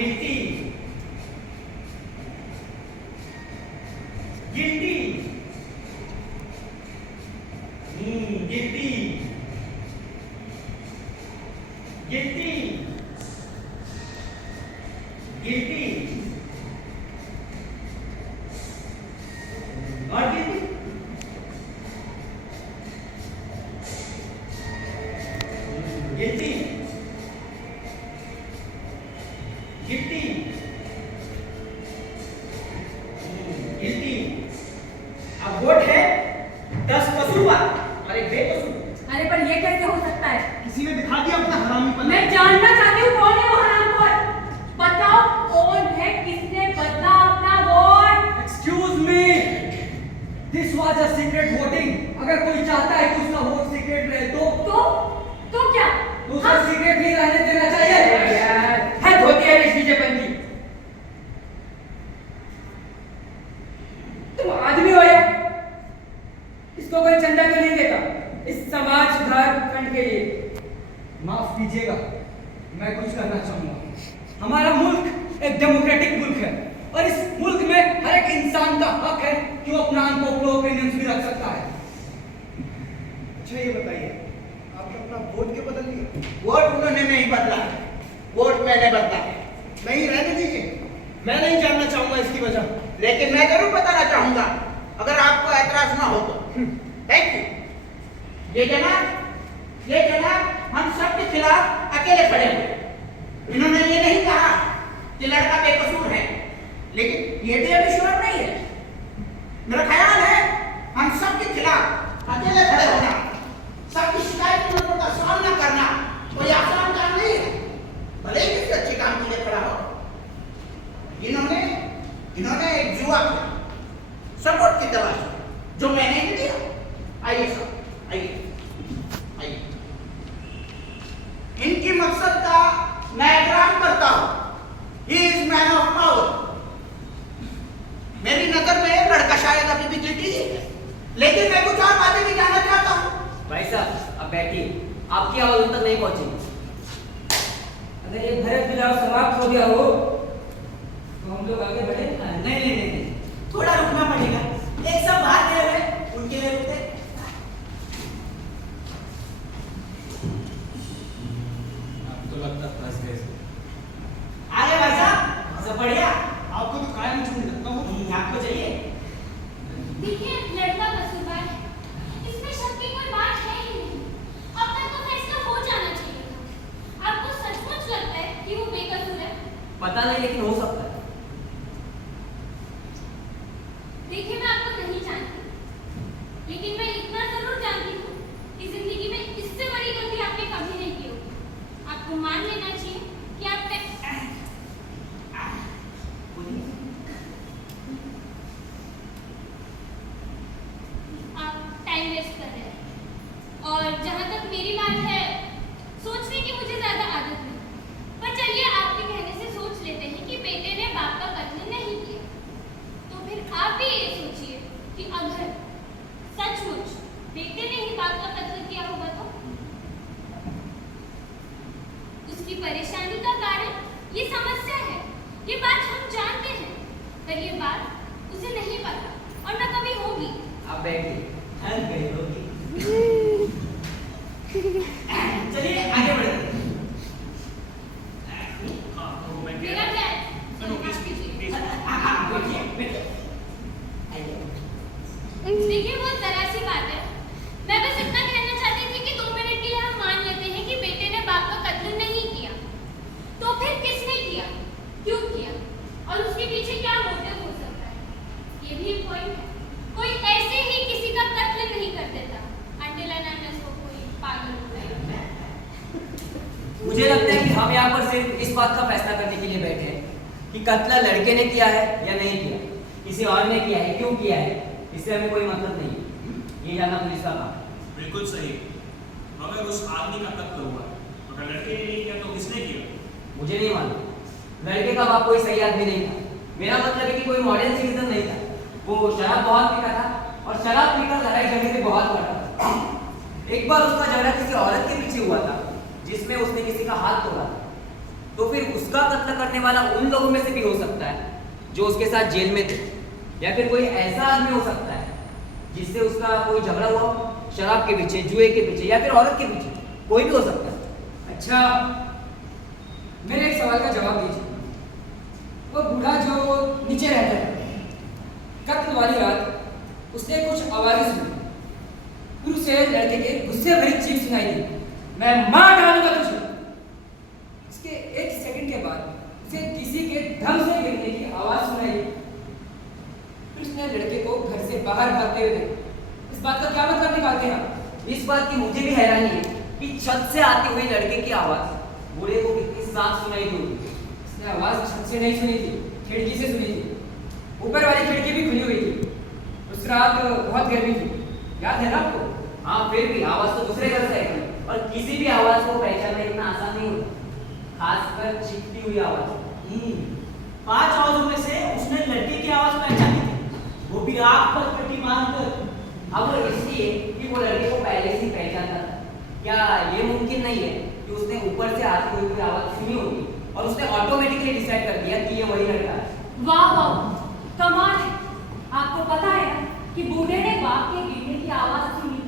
Guilty guilty guilty guilty guilty not guilty guilty guilty guilty. अब वोट है 10 कसूरवार और एक बेकसूर। अरे पर ये कैसे हो सकता है? किसी ने दिखा दिया अपना हरामीपन। मैं जानना चाहती हूँ कौन है वो हरामखोर। बताओ कौन है, किसने बदला अपना vote? Excuse me, this was a secret voting. अगर कोई चाहता है कि उसका वोट सीक्रेट रहे तो क्या तो उसे सीक्रेटली रहने देना चाहिए। है धोती है इस बीजेपन की। तुम आदमी हो या इसको कोई चंदा क्यों नहीं देता इस समाज सुधार फंड के लिए? माफ कीजिएगा, मैं कुछ करना चाहूंगा। हमारा मुल्क एक डेमोक्रेटिक मुल्क है और इस मुल्क में हर एक इंसान का हक है कि वो अपना अनपॉपुलर ओपिनियंस भी रख सकता है। अच्छा ये बताइए, आपने अपना वोट क्यों बदल दिया? वोट उन्होंने नहीं बदला, वोट मैंने बदला। नहीं, रहने दीजिए, मैं नहीं जानना चाहूंगा इसकी वजह। लेकिन मैं जरूर बताना चाहूंगा, अगर आपको ऐतराज ना हो तो। Thank you. ये जनाब हम सबके खिलाफ अकेले खड़े हुए। इन्होंने ये नहीं कहा कि लड़का बेकसूर है, लेकिन ये भी अविश्वास नहीं है। मेरा ख्याल है हम सबके खिलाफ अकेले खड़े होना, सबकी शिकायत का सामना करना कोई आसान काम नहीं है, भले ही किसी अच्छे काम के लिए खड़ा हो। इन्होंने एक जुआ किया सपोर्ट की तलाश में, जो मैंने नहीं दिया। आइए साहब, आइए। इनकी मकसद का मैं एहतराम करता हूं। He is man of power. मेरी नजर में लड़का शायद अभी भी गिल्टी है, लेकिन मैं कुछ और बातें भी जानना चाहता हूं। भाई साहब अब बैठिए, आपकी आवाज उन तक नहीं पहुंची। अगर ये भरत मिलाप समाप्त हो गया हो तो हम लोग आगे बढ़े। नहीं, थोड़ा रुकना पड़ेगा। एक सब बाहर गए हुए, उनके लिए रुकते। तो लगता फंस गए। आगे भाई साहब, सब बढ़िया। आपको तो कायम छोड़ देता हूँ। आपको चाहिए? देखिए लड़का कसूरवार है, इसमें शक की कोई बात है ही नहीं। अब तक तो फैसला हो जाना चाहिए था। आपको सचमुच लगता है कि वो बेकसूर है? पता नहीं, लेकिन हो सकता है। देखिए मैं आपको नहीं जानती, लेकिन मैं इतना जरूर जानती हूँ कि जिंदगी में इससे बड़ी गलती आपने कभी नहीं की होगी। आपको मान लेना चाहिए कि आपने आप टाइम वेस्ट कर रहे हैं। और जहाँ तक मेरी बात है, सोचने की मुझे ज्यादा आदत नहीं, पर चलिए आपके कहने से सोच लेते हैं कि बेटे ने बाप का कत्ल नहीं किया। तो फिर आप भी ये सोचिए कि अगर सचमुच बेटे ने ही बाप का कत्ल किया होगा तो उसकी परेशानी का कारण ये समस्या है। ये बात हम जानते हैं, पर ये बात उसे नहीं पता और न कभी होगी। आप बैठिए। चलिए आगे बढ़ते हैं। हाँ, तो मैं कह मेरा रहा क्या है? सुनो, माफ कीजिए। बैठिए। देखिए वो जरा सी बात है। मैं बस इतना कहना चाहती थी कि 2 मिनट के लिए हम मान लेते हैं कि बेटे ने बाप का कत्ल नहीं किया, तो फिर किसने किया, क्यों किया और उसके पीछे क्या मोटिव हो सकता है? ये भी एक पॉइंट है। कोई ऐसे ही किसी का कत्ल नहीं कर देता until and unless वो कोई पागल होता है। मुझे लगता है कि हम यहाँ पर सिर्फ इस बात का फैसला करने के लिए बैठे हैं कि कत्ल लड़के ने किया है या नहीं किया, किसी और ने किया है, क्यों किया है, इससे हमें कोई मतलब नहीं है। ये जानना पुलिस का काम है। बिल्कुल सही। अगर उस आदमी का कत्ल हुआ, अगर लड़के ने नहीं किया तो किसने किया? मुझे नहीं मालूम। लड़के का बाप कोई सही आदमी नहीं था। मेरा मतलब है कि कोई मॉडर्न सिटीजन नहीं था। वो शराब बहुत पीता था और शराब पीकर लड़ाई झगड़े में बहुत करता था। एक बार उसका झगड़ा किसी औरत के पीछे हुआ था जिसमें उसने किसी का हाथ तोड़ा था। तो तो फिर उसका कत्ल करने वाला उन लोगों में से भी हो सकता है जो उसके साथ जेल में थे, या फिर कोई ऐसा आदमी हो सकता है जिससे उसका कोई झगड़ा हुआ शराब के पीछे, जुए के पीछे, या फिर औरत के पीछे, कोई भी हो सकता है। अच्छा, मेरे एक सवाल का जवाब दीजिए। वो बूढ़ा जो नीचे रहता है, कत्ल वाली रात उसने कुछ आवाज़ें सुनी, फिर उसे लड़के के गुस्से भरी चीख सुनाई दी, मैं मार डालूंगा तुझे। इसके एक सेकंड के बाद उसे किसी के धम से गिरने की आवाज सुनाई, फिर उसने लड़के को घर से बाहर भागते हुए देखा। इस बात का क्या मतलब निकालते हैं आप? इस बात की मुझे भी हैरानी है कि छत से आती हुई लड़के की आवाज बूढ़े को कितनी साफ सुनाई दी होगी। उसने आवाज छत से नहीं सुनी थी, खिड़की से सुनी थी। ऊपर वाली खिड़की भी खुली हुई थी। उस रात बहुत गर्मी थी, याद है ना आपको? हाँ, फिर भी आवाज तो दूसरे घर से आई, और किसी भी आवाज को पहचानना इतना आसान नहीं होता, खासकर चीखती हुई आवाज। 5 आवाजों में से उसने लड़के की आवाज पहचानी थी, वो भी आग पर पट्टी बांधकर। अब वो इसलिए कि वो लड़के को पहले से ही पहचानता था। क्या ये मुमकिन नहीं है कि उसने ऊपर से आती हुई कोई आवाज सुनी होगी और उसने ऑटोमेटिकली डिसाइड कर दिया कि ये वही लड़का है? वाह वाह, कमाल है। आपको पता है ना कि बूढ़े ने बाप के गिरने की आवाज सुनी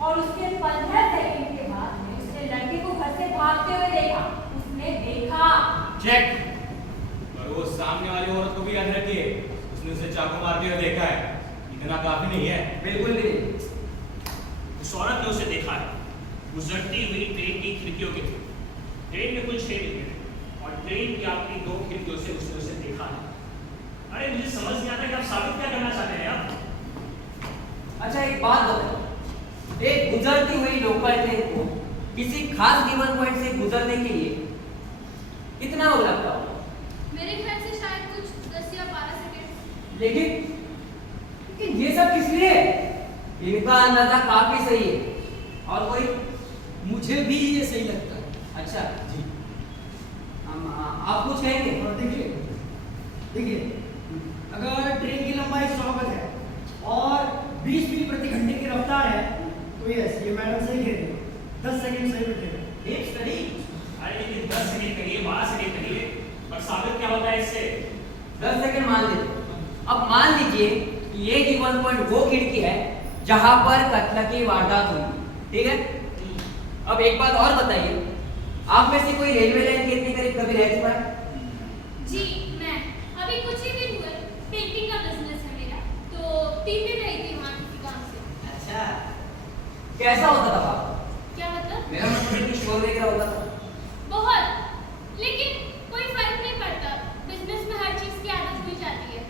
और उसके 15 सेकंड के बाद में उसने लड़के को घर से भागते हुए देखा। उसने देखा। चेक। और वो सामने वाली औरत को भी याद रखिए, उसने उसे चाकू मारते हुए देखा है। इतना काफी नहीं है। बिल्कुल भी नहीं। उस औरत ने उसे देखा है गुजरती हुई ट्रेन की खिड़कियों के थ्रू। ट्रेन में कुल 6 डिब्बे थे और ट्रेन की अपनी 2 खिड़कियों से उसने उसे देखा है। अरे मुझे समझ नहीं आता कि आप साबित क्या करना चाहते हैं आप? अच्छा, एक बात बताओ, एक गुजरती हुई लोकल ट्रेन को किसी खास गिवन पॉइंट से गुजरने के लिए कितना वक्त लगता होगा? मेरे ख्याल से शायद कुछ 10 या 12 सेकंड। लेकिन ये सब किस लिए? इनका अंदाजा काफी सही है। और कोई? मुझे भी ये सही लगता है। अच्छा जी। आप कुछ कहेंगे? देखिए, अगर ट्रेन की लंबाई 100 गज है और 20 मील प्रति घंटे की रफ्तार है तो यस, ये मैडम सही कह रही है। 10 सेकंड सही बैठेगा। Deep study. अरे लेकिन 10 सेकंड करिए, 12 सेकंड करिए, पर साबित क्या होता है इससे? 10 सेकंड मान लेते। अब मान लीजिए कि ये गिवन पॉइंट वो खिड़की है जहां पर कत्ल की वारदात हुई, ठीक है? अब एक बात और बताइए, आप में से कोई रेलवे लाइन के इतने करीब कभी रह चुका है? जी, मैं अभी कुछ ही दिन हुए, पेंटिंग का बिजनेस है मेरा, तो 3 दिन रही थी वहाँ किसी काम से। अच्छा, कैसा होता था वहाँ? क्या मतलब? मेरा मतलब है कि शोर वगैरह होता था? बहुत, लेकिन कोई फर्क नहीं पड़ता। बिजनेस में हर चीज की आदत हो जाती है।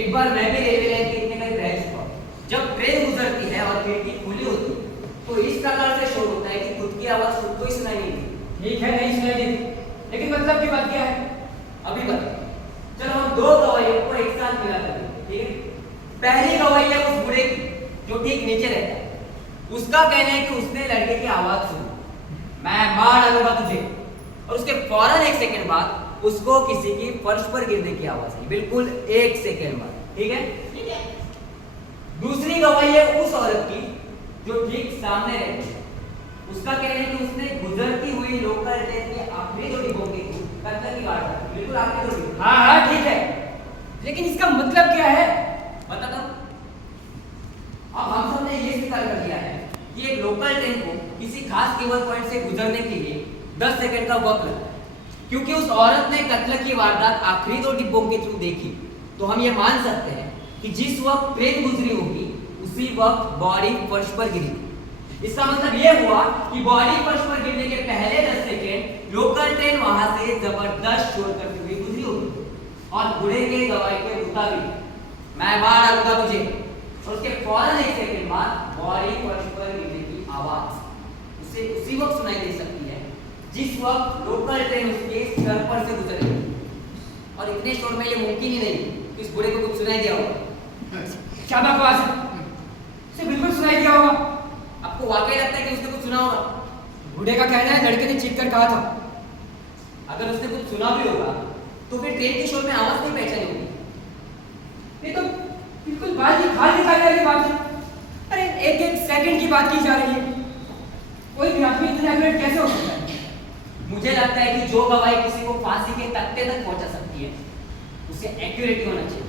एक बार मैं भी रेलवे लाइन के इतने करीब रह चुका हूँ। जब ट्रेन गुजरती है और खिड़की खुली होती है तो इस प्रकार से शोर होता है कि खुद की आवाज खुद को ही सुनाई नहीं देती। ठीक है, नहीं सुनाई देती, लेकिन मतलब की बात क्या है? अभी बता, चलो हम 2 गवाहियों को एक साथ मिला कर देते, ठीक है? पहली गवाही है उस बूढ़े की जो ठीक नीचे रहता है। उसका कहना है कि उसने लड़के की आवाज सुनी, मैं मार डालूंगा तुझे, और उसके फौरन 1 सेकंड बाद उसको किसी की फर्श पर गिरने की आवाज आई, बिल्कुल 1 सेकंड बाद, ठीक है? दूसरी गवाही है उस औरत की जो ठीक सामने रहती है। उसका कहना है कि उसने गुजरती हुई लोकल ट्रेन के आखिरी 2 डिब्बों की कत्ल की वारदात, बिल्कुल आखिरी 2 डिब्बों। हाँ हाँ, ठीक है, लेकिन इसका मतलब क्या है? बता दो। अब हम सब ने ये स्वीकार कर लिया है कि एक लोकल ट्रेन को किसी खास गिवन पॉइंट से गुजरने के लिए 10 सेकंड का वक्त लगता है, क्योंकि उस औरत ने कत्ल की वारदात आखिरी 2 डिब्बों के थ्रू देखी। तो हम ये मान सकते हैं कि जिस वक्त ट्रेन गुजरी होगी उसी वक्त बॉडी फर्श पर गिरी। इसका मतलब ये हुआ कि बॉडी फर्श पर गिरने के पहले 10 सेकंड लोकल ट्रेन वहां से जबरदस्त शोर करती हुई गुजरी होगी। और बूढ़े के गवाही के मुताबिक मैं मार डालूंगा तुझे, और उसके फौरन 1 सेकंड बाद बॉडी फर्श पर गिरने की आवाज उसे उसी वक्त सुनाई दे सकती है जिस वक्त लोकल ट्रेन उसके सर पर से गुजरेगी। और इतने शोर में ये मुमकिन ही नहीं कि इस बूढ़े को कुछ सुनाई दिया होगा। क्या बकवास है? उसे बिल्कुल सुनाई दिया होगा। आपको वाकई लगता है कि उसने कुछ सुना होगा? बूढ़े का कहना है लड़के ने चीख कर कहा था। अगर उसने कुछ सुना भी होगा तो फिर ट्रेन के शोर में आवाज नहीं पहचानी होगी। ये तो बिल्कुल बात ही खाल दिखाने वाली बात है। अरे 1-1 सेकंड की बात की जा रही है। कोई भी आदमी इतना एक्यूरेट कैसे हो सकता है? मुझे लगता है कि जो गवाही किसी को फांसी के तख्ते तक पहुंचा सकती है उसे एक्यूरेट होना चाहिए।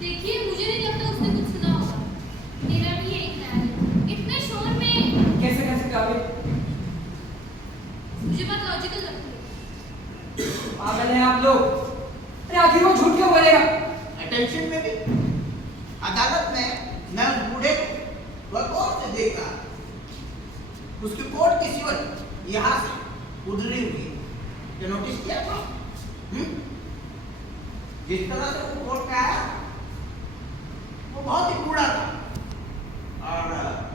देखिए, मुझे नहीं लगता उसने कुछ सुना होगा। मेरा भी यही ख्याल है। इतने शोर में कैसे कैसे काबिल मुझे बात लॉजिकल लगती है। पागल हैं आप लोग। अरे आखिर वो झूठ क्यों बोलेगा? अटेंशन में भी अदालत में मैं उस बूढ़े को गौर से देख रहा था। उसकी कोट की सिवन यहाँ से उधरी हुई है। ये नोटिस किया था? जिस तरह से वो कोट में आया वो बहुत ही बूढ़ा था और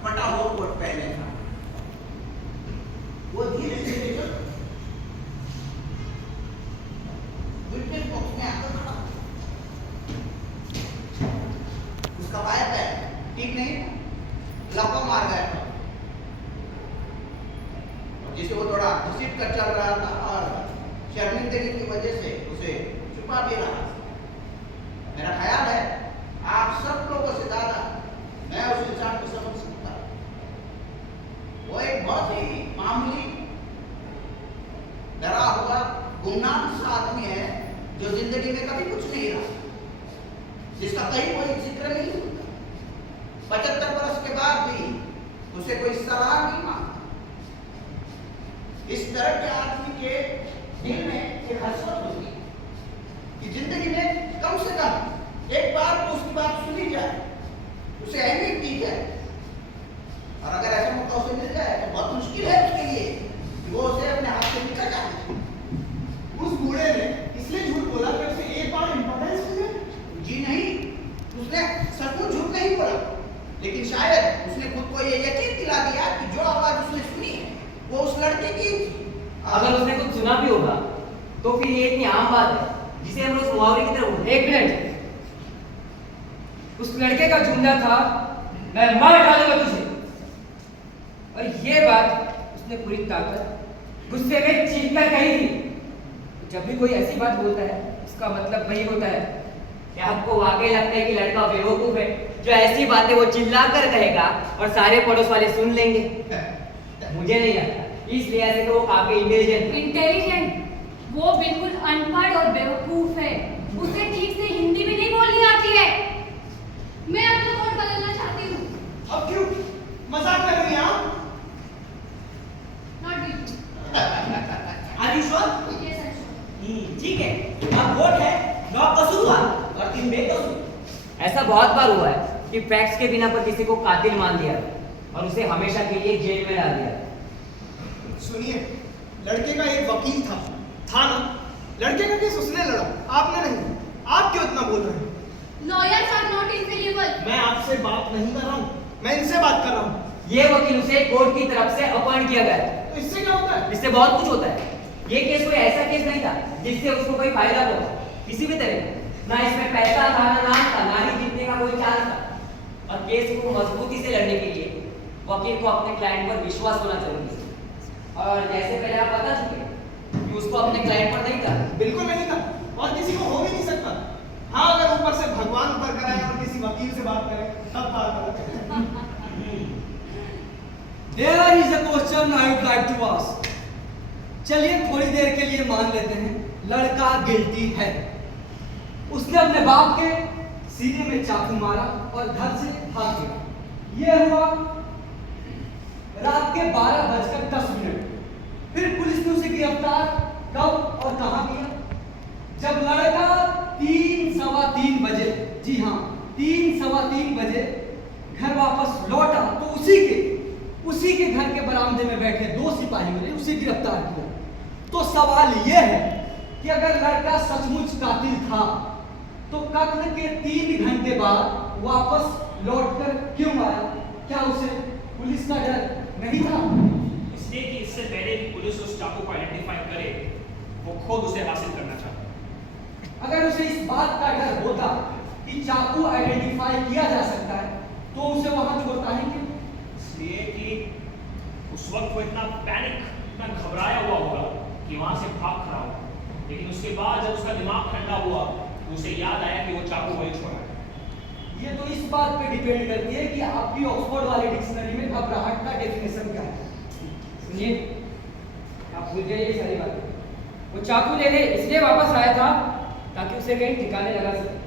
फटा हुआ कोट पहने था। वो धीरे धीरे विटनेस बॉक्स में आकर खड़ा हो। उसका बाएं पैर ठीक नहीं था, लपा मार गया था, जिसे वो थोड़ा घसीट कर चल रहा था और शर्मिंदगी की वजह से उसे छुपा भी रहा। मेरा ख्याल है आप सब लोगों से ज्यादा मैं उस इंसान को समझ सकता। वो एक बहुत ही मामूली डरा हुआ गुमनाम सा आदमी है जो जिंदगी में कभी कुछ नहीं रहा, जिसका कहीं कोई जिक्र नहीं होता। 75 वर्ष के बाद भी उसे कोई सलाह नहीं मांगता। इस तरह के आदमी के दिल में एक हसरत होती है कि जिंदगी में कम से कम एक बार तो उसकी बात सुनी जाए, उसे अहमियत दी जाए। और अगर ऐसा मौका उसे मिल जाए तो बहुत मुश्किल है उसके लिए कि वो उसे अपने हाथ से निकल जाए। उस बूढ़े ने इसलिए झूठ बोला कि उसे एक बार इंपॉर्टेंस मिले? जी नहीं, उसने सचमुच झूठ नहीं बोला, लेकिन शायद उसने खुद को ये यकीन दिला दिया कि जो आवाज उसने सुनी है वो उस लड़के की थी। अगर उसने कुछ सुना भी होगा तो फिर ये इतनी आम बात है जिसे हम लोग मुहावरे की तरह। एक मिनट। उस लड़के का जुमला था, मैं मार डालूंगा तुझे। और ये बात उसने पूरी ताकत गुस्से में चीख कर कही थी। जब भी कोई ऐसी बात बोलता है उसका मतलब वही होता है। क्या आपको वाकई लगता है कि लड़का बेवकूफ है जो ऐसी बातें वो चिल्ला कर कहेगा और सारे पड़ोस वाले सुन लेंगे? मुझे नहीं लगता। इसलिए ऐसे तो वो काफी इंटेलिजेंट। इंटेलिजेंट? वो बिल्कुल अनपढ़ और बेवकूफ है। उसे ठीक से हिंदी भी नहीं बोलनी आती है। मैं अपना कोड बदलना चाहती हूँ। अब क्यों मजाक कर रही हैं आप? नॉट बिल्कुल। Are you sure? Yes I sure. ठीक है। अब वोट है 9 कसूरवार और 3 बेकसूर। ऐसा बहुत बार हुआ है कि फैक्ट्स के बिना पर किसी को कातिल मान दिया और उसे हमेशा के लिए जेल में डाल दिया। सुनिए, लड़के का एक वकील था ना? लड़के का केस उसने लड़ा, आपने नहीं। आप क्यों इतना बोल रहे हैं? Lawyers are not invaluable. मैं आपसे बात नहीं कर रहा हूँ, मैं इनसे बात कर रहा हूँ। ये वकील उसे कोर्ट की तरफ से अपॉइंट किया गया है। तो इससे क्या होता है? इससे बहुत कुछ होता है। ये केस कोई ऐसा केस नहीं था जिससे उसको कोई फायदा हो किसी भी तरह। ना इसमें पैसा था, ना नाम था, ना ही जीतने का कोई चांस था। और केस को मजबूती से लड़ने के लिए वकील को अपने क्लाइंट पर विश्वास होना जरूरी है। और जैसे पहले आप बता चुके कि उसको अपने क्लाइंट पर नहीं था। बिल्कुल नहीं था और किसी को हो भी नहीं सकता। हाँ, अगर ऊपर से भगवान ऊपर कराए और किसी वकील से बात करे तब बात करें। There is a question I would like to ask. चलिए थोड़ी देर के लिए मान लेते हैं लड़का गिल्टी है। उसने अपने बाप के सीने में चाकू मारा और घर से भाग गया। यह हुआ रात के 12:10। फिर पुलिस ने उसे गिरफ्तार कब और कहां किया? जब लड़का 3-3:15 बजे, जी हाँ 3-3:15 बजे घर वापस लौटा तो उसी के घर के बरामदे में बैठे 2 सिपाहियों ने उसे गिरफ्तार किया। तो सवाल यह है कि अगर लड़का सचमुच कातिल था तो कत्ल के 3 घंटे बाद वापस लौटकर क्यों आया? क्या उसे पुलिस का डर नहीं था? इसलिए कि इससे पहले कि पुलिस उस चाकू को आइडेंटिफाई करे, वो खुद उसे हासिल करना चाहता। अगर उसे इस बात का डर होता कि चाकू आइडेंटिफाई किया जा सकता है तो उसे वहां छोड़ता है क्यों? इसलिए कि उस वक्त वो इतना पैनिक, इतना घबराया हुआ होगा कि वहां से भाग खड़ा होगा। लेकिन उसके बाद जब उसका दिमाग ठंडा हुआ तो उसे याद आया कि वो चाकू वही छोड़ा है। ये तो इस बात पे डिपेंड करती है कि आपकी ऑक्सफोर्ड वाली डिक्शनरी में घबराहट का डेफिनेशन क्या है। सुनिए, आप भूल गए ये सारी बातें। वो चाकू लेने इसलिए वापस आया था ताकि उसे कहीं ठिकाने लगा सके।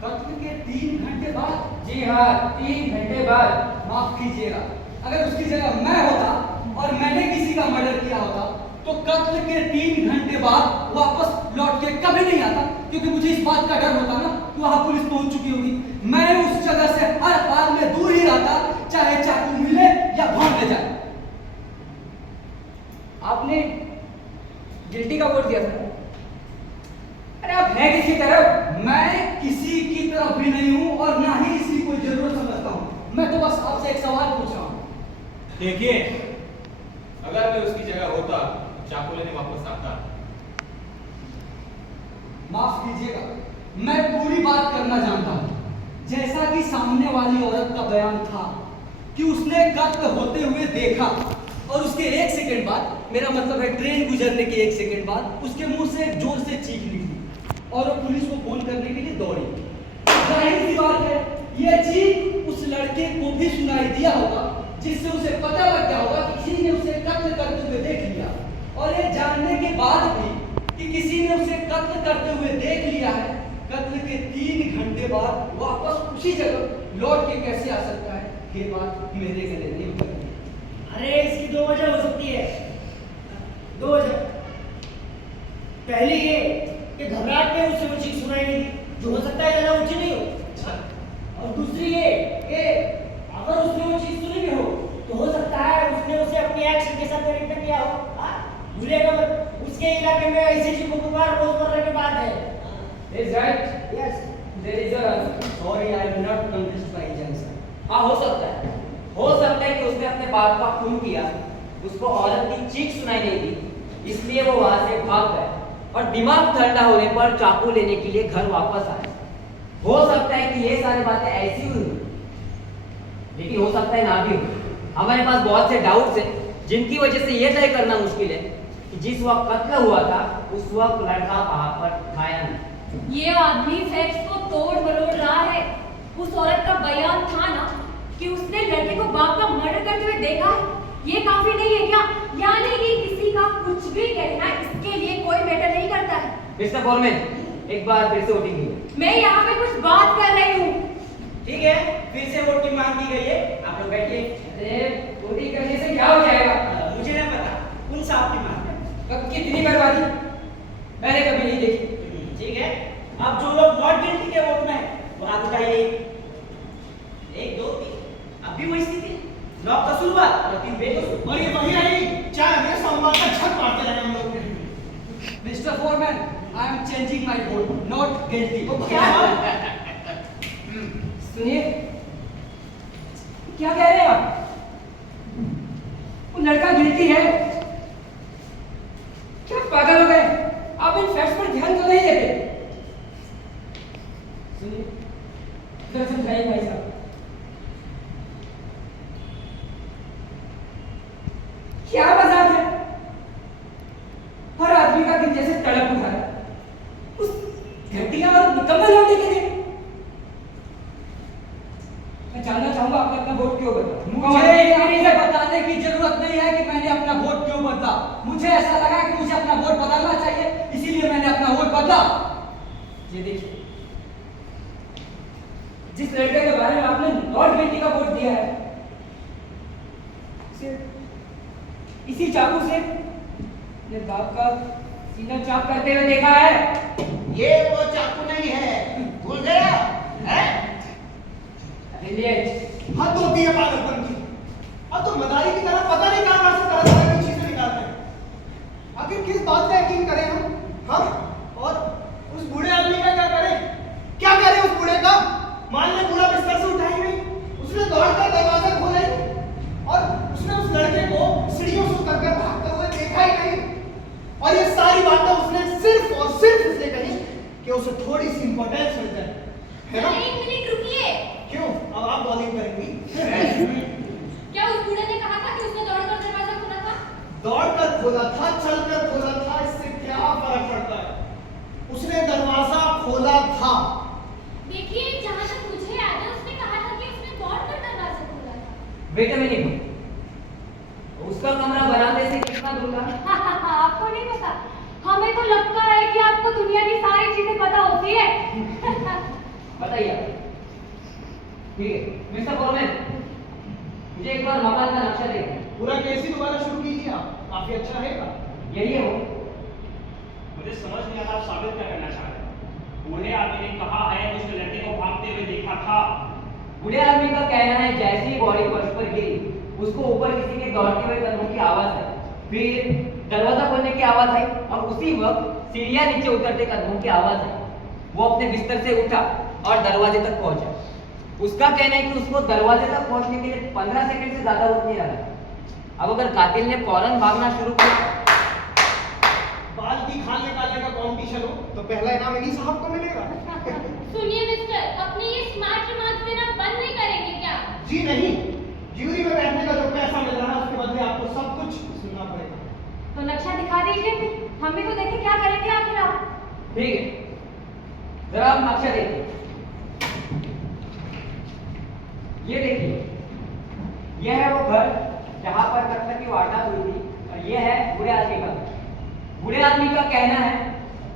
कत्ल के 3 घंटे बाद? जी हाँ, 3 घंटे बाद। माफ कीजिएगा, अगर उसकी जगह मैं होता और मैंने किसी का मर्डर किया होता तो कत्ल के 3 घंटे बाद वापस लौट के कभी नहीं आता, क्योंकि मुझे इस बात का डर होता ना कि वहां पुलिस पहुंच चुकी होगी। मैं उस जगह से हर हाल में दूर ही रहता, चाहे चाकू मिले या भाग ले जाए। आपने गिल्टी का वोट दिया था। अरे आप हैं किसी तरफ? मैं किसी की तरफ भी नहीं हूं और ना ही इसकी कोई जरूरत समझता हूं। मैं तो बस आपसे एक सवाल पूछ रहा हूं। देखिए, अगर मैं उसकी जगह होता चाकू लेने वापस आता। माफ कीजिएगा, मैं पूरी बात करना जानता हूं। जैसा कि सामने वाली औरत का बयान था कि उसने कत्ल होते हुए देखा और उसके 1 सेकंड बाद, मेरा मतलब है ट्रेन गुजरने के 1 सेकंड बाद, उसके मुंह से एक जोर से चीख निकली और वो पुलिस को फोन करने के लिए दौड़ी। जाहिर सी बात है, यह चीख उस लड़के को भी सुनाई दिया होगा, जिससे उसे पता लग गया होगा कि किसी ने उसे कत्ल करते हुए देख लिया। और ये जानने के बाद भी कि किसी ने उसे कत्ल करते हुए देख लिया है, कत्ल के 3 घंटे बाद वापस उसी जगह लौट के कैसे आ सकता है, ये बात मेरे गले नहीं उतरती। अरे इसकी 2 वजह हो सकती है। 2 वजह। पहली ये कि घबराहट में उसे वो चीख सुनाई नहीं दी, जो हो सकता है ज्यादा ऊंची नहीं हो। और दूसरी ये कि अगर उसने वो चीज सुनी भी हो तो हो सकता है उसने उसे अपने एक्शन के साथ कनेक्ट किया हो। भूलेगा मत, उसके इलाके में ऐसी चीजों को बार रोजमर्रा की बात है। Is right? Yes. There is a answer. Sorry, I am not convinced by his answer. हाँ, हो सकता है कि उसने अपने बाप का खून किया, उसको औरत की चीख सुनाई नहीं दी, इसलिए वो वहां से भाग गया और दिमाग ठंडा होने पर चाकू लेने के लिए घर वापस आया। हो सकता है कि ये सारी बातें ऐसी हुई, लेकिन हो सकता है ना भी हो। हमारे पास बहुत से डाउट्स हैं जिनकी वजह से ये तय करना मुश्किल है कि जिस वक्त कत्ल हुआ था उस वक्त लड़का कहाँ पर था या नहीं। ये आदमी फैक्ट्स को तोड़ मरोड़ रहा है। उस औरत का बयान था ना कि उसने लड़के को बाप का मर्डर करते हुए देखा है, ये काफी नहीं है क्या? यानी कि किसी का कुछ भी कहना इसके लिए कोई मैटर नहीं करता है। मिस्टर फॉरमैन, एक बार फिर से वोटिंग कीजिए। मैं यहाँ पे कुछ बात कर रही हूँ। ठीक है, फिर से वोट की मांग की गई है, आप लोग बैठिए। अरे वोटिंग करने से क्या हो जाएगा? मुझे नहीं पता कौन सा आपकी मांग है। कब कितनी बर्बादी मैंने कभी नहीं देखी। ठीक है, अब जो लोग नॉट गिल्टी के वोट में हैं, वो हाथ उठाइए। 1 2 3, अब भी वही स्थिति है। 9 कसूरवार और 3 बेकसूर। और ये वही रही, चाहे हमें संवाद का छक मारते रहे हम लोग। Mr. Foreman, I am changing my vote, not guilty. क्या? सुनिए, क्या कह रहे हैं आप? वो लड़का गिल्टी है। क्या पागल हो गए? आप इन फैक्ट्स पर ध्यान क्यों नहीं देते? सुनिए, इधर समझाइए भाई साहब। क्या मजाक है? हर आदमी का दिल जैसे तड़प उठा है उस घटिया और निकम्मे लौंडे के लिए। मैं जानना चाहूंगा आपने अपना वोट क्यों बदला? मुझे बताने की जरूरत नहीं है कि मैंने अपना वोट क्यों बदला। मुझे ऐसा लगा कि मुझे अपना वोट बदलना चाहिए, इसीलिए मैंने अपना वोट बदला। ये देखिए, जिस लड़के के बारे में आपने नॉट गिल्टी का वोट दिया है, उसे इसी चाकू से अपने बाप का सीना चाक करते हुए देखा है। ये वो चाकू नहीं है, भूल गया है? ब्रिलियंट। हद होती है पागलपन की। अब तो मदारी की तरह पता नहीं कहां से तरह की चीजें निकालते हैं। आखिर किस बात का यकीन करें हम? और उस बूढ़े आदमी का क्या करें? क्या करें उस बूढ़े का? मान ले बूढ़ा बिस्तर से उठा ही नहीं, उसने दौड़कर दरवाजा खोला ही और उसने उस लड़के को सीढ़ियों से उतरकर भागते हुए देखा ही नहीं। और ये सारी बातें उसने सिर्फ और सिर्फ इसलिए कही कि उसे थोड़ी सी इंपॉर्टेंस मिल जाए, है ना? 1 मिनट रुकिए। क्यों? अब आप बॉलिंग करेंगी? क्या उस बूढ़े ने कहा था कि उसने दौड़कर दरवाजा खोला था? दौड़कर खोला था, चलकर खोला था, इससे क्या फर्क पड़ता है? उसने दरवाजा खोला था। देखिए, जहाँ तक मुझे याद है उसने कहा था कि उसने दौड़कर दरवाजा खोला था। वेट अ मिनट, उसका कमरा बरामदे से कितना दूर था? बताइए आप। ठीक है मिस्टर फोरमैन, मुझे एक बार मकान का नक्शा देखिए। पूरा केस ही दोबारा शुरू कीजिए आप, काफी अच्छा रहेगा। यही है वो। मुझे समझ नहीं आता आप साबित क्या करना चाह रहे हैं। बूढ़े आदमी ने कहा है कि उसने लड़के को भागते हुए देखा था। बूढ़े आदमी का कहना है जैसे ही बॉडी फर्श पर गिरी उसको ऊपर किसी के दौड़ते हुए कदमों की आवाज आई, फिर दरवाजा खोलने की आवाज आई और उसी वक्त सीढ़ियां नीचे उतरते कदमों की आवाज आई। वो अपने बिस्तर से उठा और दरवाजे तक पहुंचा। उसका कहना है कि उसको दरवाजे तक पहुंचने के लिए 15 सेकंड से ज्यादा वक्त नहीं लगा। अब अगर कातिल ने फौरन भागना शुरू किया, बाल की खाल निकालने का कंपटीशन हो तो पहला इनाम इन्हीं साहब को मिलेगा। सुनिए मिस्टर, अपने ये स्मार्ट रिमार्क्स देना बंद नहीं करेंगे क्या? जी नहीं, ज्यूरी में बैठने का जो पैसा मिल रहा है उसके बदले आपको सब कुछ सुनना पड़ेगा। तो नक्शा दिखा दीजिए फिर, हम भी तो देखें क्या करेंगे आखिर आप। ठीक है जरा आप नक्शा देखिए। ये देखिए, यह है वो घर जहां पर कत्ल की वारदात हुई थी और ये है बूढ़े आदमी का घर। बूढ़े आदमी का कहना है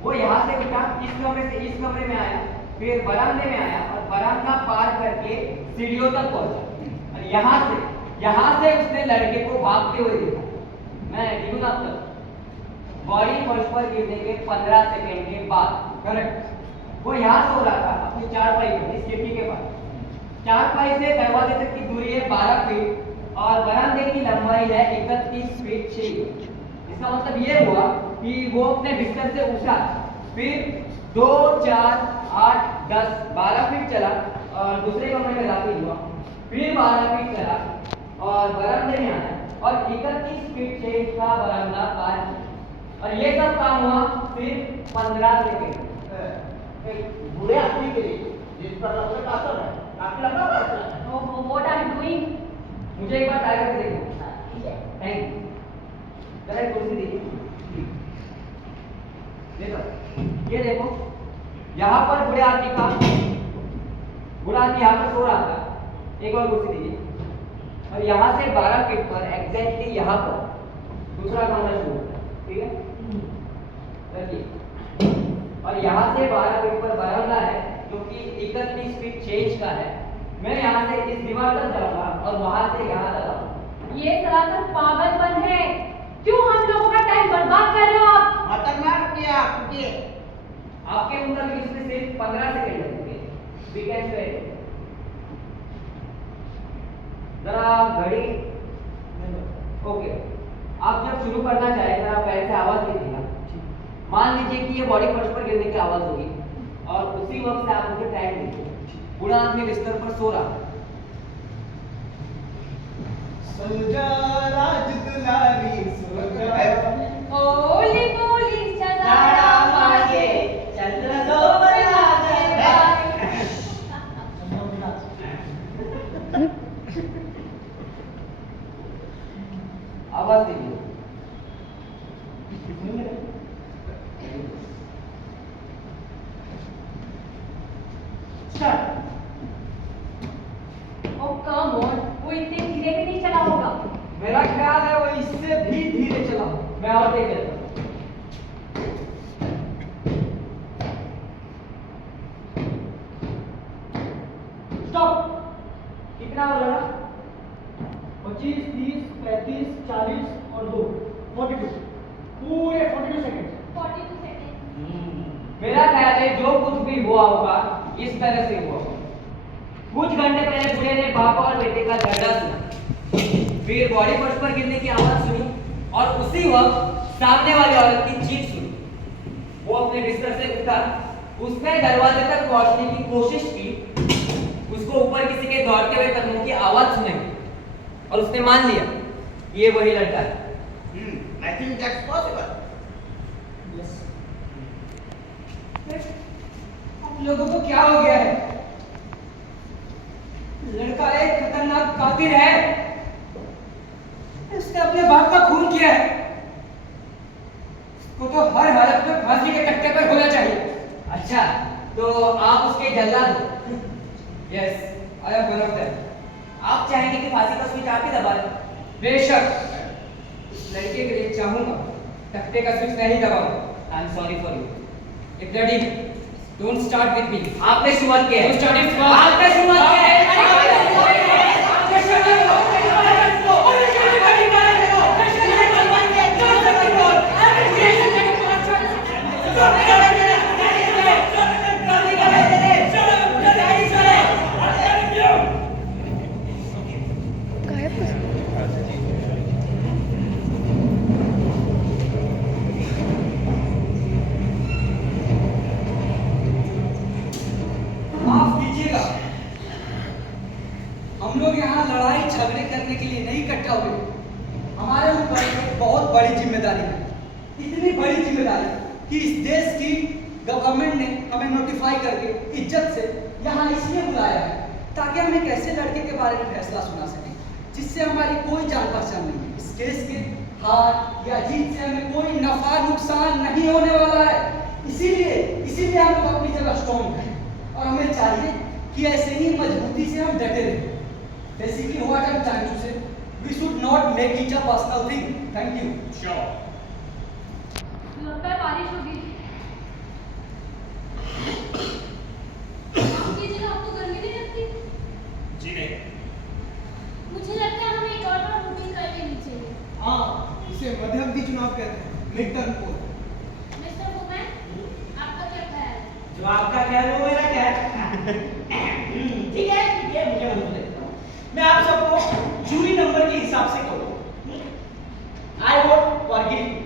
वो यहाँ से उठा, इस कमरे से इस कमरे में आया, फिर बरामदे में आया और बरामदा पार करके सीढ़ियों तक पहुंचा और यहाँ से उसने लड़के को भागते हुए देखा। मैं लिखूं ना अब तक, बॉडी फर्श पर गिरने के 15 सेकंड के बाद करेक्ट। वो यहाँ सो रहा था अपनी चारपाई पर, इस खिड़की के पास। चारपाई से दरवाजे तक की दूरी है 12 फीट और बरामदे की लंबाई है 31 फीट 6। इसका मतलब ये हुआ कि वो अपने बिस्तर से उठा, फिर 2, 4, 8, 10, 12 फीट चला और दूसरे कमरे में दाखिल हुआ, फिर 12 फीट चला और बरामदे में आया और 31 फीट 6 का बरामदा पार किया। और ये सब काम हुआ फिर 15 सेकंड। एक बूढ़े आदमी के लिए जिस पर लंबे का असर है, काफी लंबा रास्ता है। ओहो, व्हाट आर यू डूइंग? मुझे एक बार ट्राई करके देखो। Thank you. जरा एक कुर्सी दीजिए। देखो, ये देखो, यहाँ पर बूढ़े आदमी यहाँ पर सो रहा था। एक और कुर्सी दीजिए। और यहाँ से 12 फीट पर एग्जैक्टली यहाँ पर दूसरा कमरा शुरू होता है। ठीक है, रखिए। और यहाँ से 12 फीट पर बरामदा है जो कि 31 फीट 6 इंच का है। मैं यहाँ से इस दीवार तक जाऊंगा और वहां से यहाँ तक आऊंगा। ये सरासर पागलपन है। क्यों हम लोगों का टाइम बर्बाद कर रहे हो आप? खतरनाक किया आपके। आपके मुताबिक इसमें सिर्फ 15 सेकंड लगेंगे। वी कैन से जरा घड़ी। ओके, आप जब शुरू करना चाहे जरा पहले से आवाज दीजिएगा। मान लीजिए कि ये बॉडी फर्श पर गिरने की आवाज होगी और उसी वक्त से आप मुझे टाइम दीजिए। बूढ़ा आदमी बिस्तर पर सो रहा है। सोजा राज दुलारी सोजा। ओली बोली चंदारा मागे चंद्र दोबरा गए भाई। आवाज दीजिए। स्टार्ट। ओह कम ऑन, वो इतने धीरे भी नहीं चला होगा। मेरा ख्याल है वो इससे भी धीरे चला। मैं और देख लेता हूँ। स्टॉप। कितना हो लगा? 25, 30, 35, 40 और 2 42। पूरे 42 सेकंड। 42 सेकंड। मेरा ख्याल है जो कुछ भी हुआ होगा इस तरह से हुआ होगा। कुछ घंटे पहले बूढ़े ने बाप और बेटे का दर्द सुना, फिर बॉडी फर्श पर गिरने की आवाज सुनी और उसी वक्त सामने वाली औरत की चीख सुनी। वो अपने बिस्तर से उठा, उसने दरवाजे तक पहुंचने की कोशिश की। उसको ऊपर किसी के दौड़ते हुए कदमों की आवाज सुनाई और उसने मान लिया ये वही लड़का है। I think that's possible. आप लोगों को क्या हो गया है? लड़का एक खतरनाक कातिल है। इसने अपने बाप का खून किया है। इसको तो हर हालत में फांसी के कट्टे पर होना चाहिए। अच्छा, तो आप उसके जल्लाद हो? Yes, I am one of them. आप चाहेंगे कि फांसी का स्विच आप ही दबा दें? बेशक उस लड़के के लिए चाहूंगा, तख्ते का स्विच नहीं दबाऊंगा। I am sorry for you. एक लड़ी Don't start with me. आपने शुरुआत किया है। You started first. आपने शुरुआत किया है। माफ कीजिएगा, हम लोग यहाँ लड़ाई झगड़े करने के लिए नहीं इकट्ठा हुए। हमारे ऊपर एक बहुत बड़ी जिम्मेदारी है, इतनी बड़ी जिम्मेदारी कि इस देश की गवर्नमेंट ने हमें नोटिफाई करके इज्जत से यहाँ इसलिए बुलाया है ताकि हम एक ऐसे लड़के के बारे में फैसला सुना सकें जिससे हमारी कोई जान पहचान नहीं है। इस केस के हार या जीत से हमें कोई नफा नुकसान नहीं होने वाला है। इसीलिए हम लोग अपनी जगह स्ट्रॉन्ग हैं और हमें चाहिए कि ऐसे ही मजबूती से हम डटे रहें। Basically what I am trying to say, we should not make it a personal thing. Thank you. Sure. लगता है बारिश होगी। आपकी जगह आपको गर्मी नहीं लगती? जी नहीं। मुझे लगता है हमें एक और बार वोटिंग कर लेनी चाहिए। हाँ, इसे मध्यवर्ती चुनाव कहते हैं, मिड टर्म पोल। मिस्टर वुमैन, आपका क्या ख्याल है? जो आपका ख्याल वो मेरा ख्याल। ठीक है, मुझे मंजूर है। मैं आप सबको जूरी नंबर के हिसाब से कहूँ। आई वोट फॉर गिल्टी।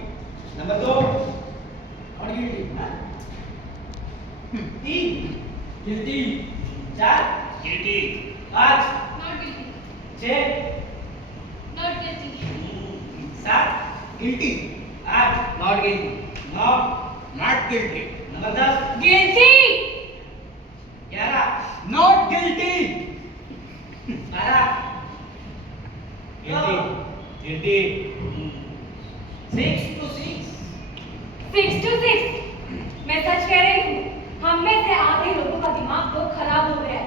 नंबर 2 और guilty. 3 Guilty. 4 guilty. 5 Not guilty. 6 Not guilty. 7 guilty. 8 Not guilty. 9 not guilty. Number 10 Guilty. 11 not guilty. 12 guilty. 6 to 6 6 to 6। मैं सच कह रही हूँ, हम में से आधे लोगों का दिमाग तो खराब हो गया है,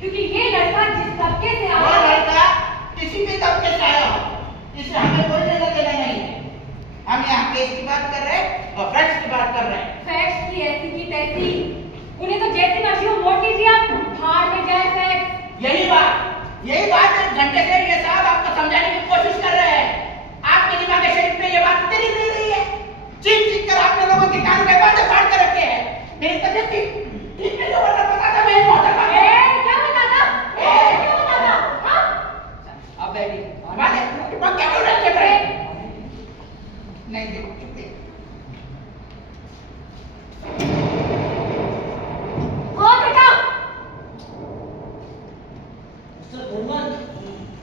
क्योंकि ये लड़का जिस तबके से वो आया है, लड़का किसी भी तबके से आया हो, इससे हमें कोई लेना देना नहीं है। हम यहाँ केस की बात कर रहे हैं और फैक्ट्स की बात कर रहे हैं। फैक्ट्स की ऐसी की तैसी, उन्हें तो जैसी मर्जी हो वोट दीजिए, आप भाड़ में जाए फैक्ट्स। यही बात 1 घंटे से ये साहब आपको समझाने की कोशिश कर रहे हैं। आपके दिमाग शरीफ में ये बात उतरी नहीं रही है। चीख कर आपने लोगों के कान में बातें फाड़ कर रखे हैं। मेरी तबीयत ठीक नहीं हो रहा, पता था मैं मोहतरमा। क्या बताता? क्या बताता? हाँ? आप बैठिए। बात क्या बोल रहे थे? नहीं देखो चुप है। हाँ बेटा। मिस्टर भूमन,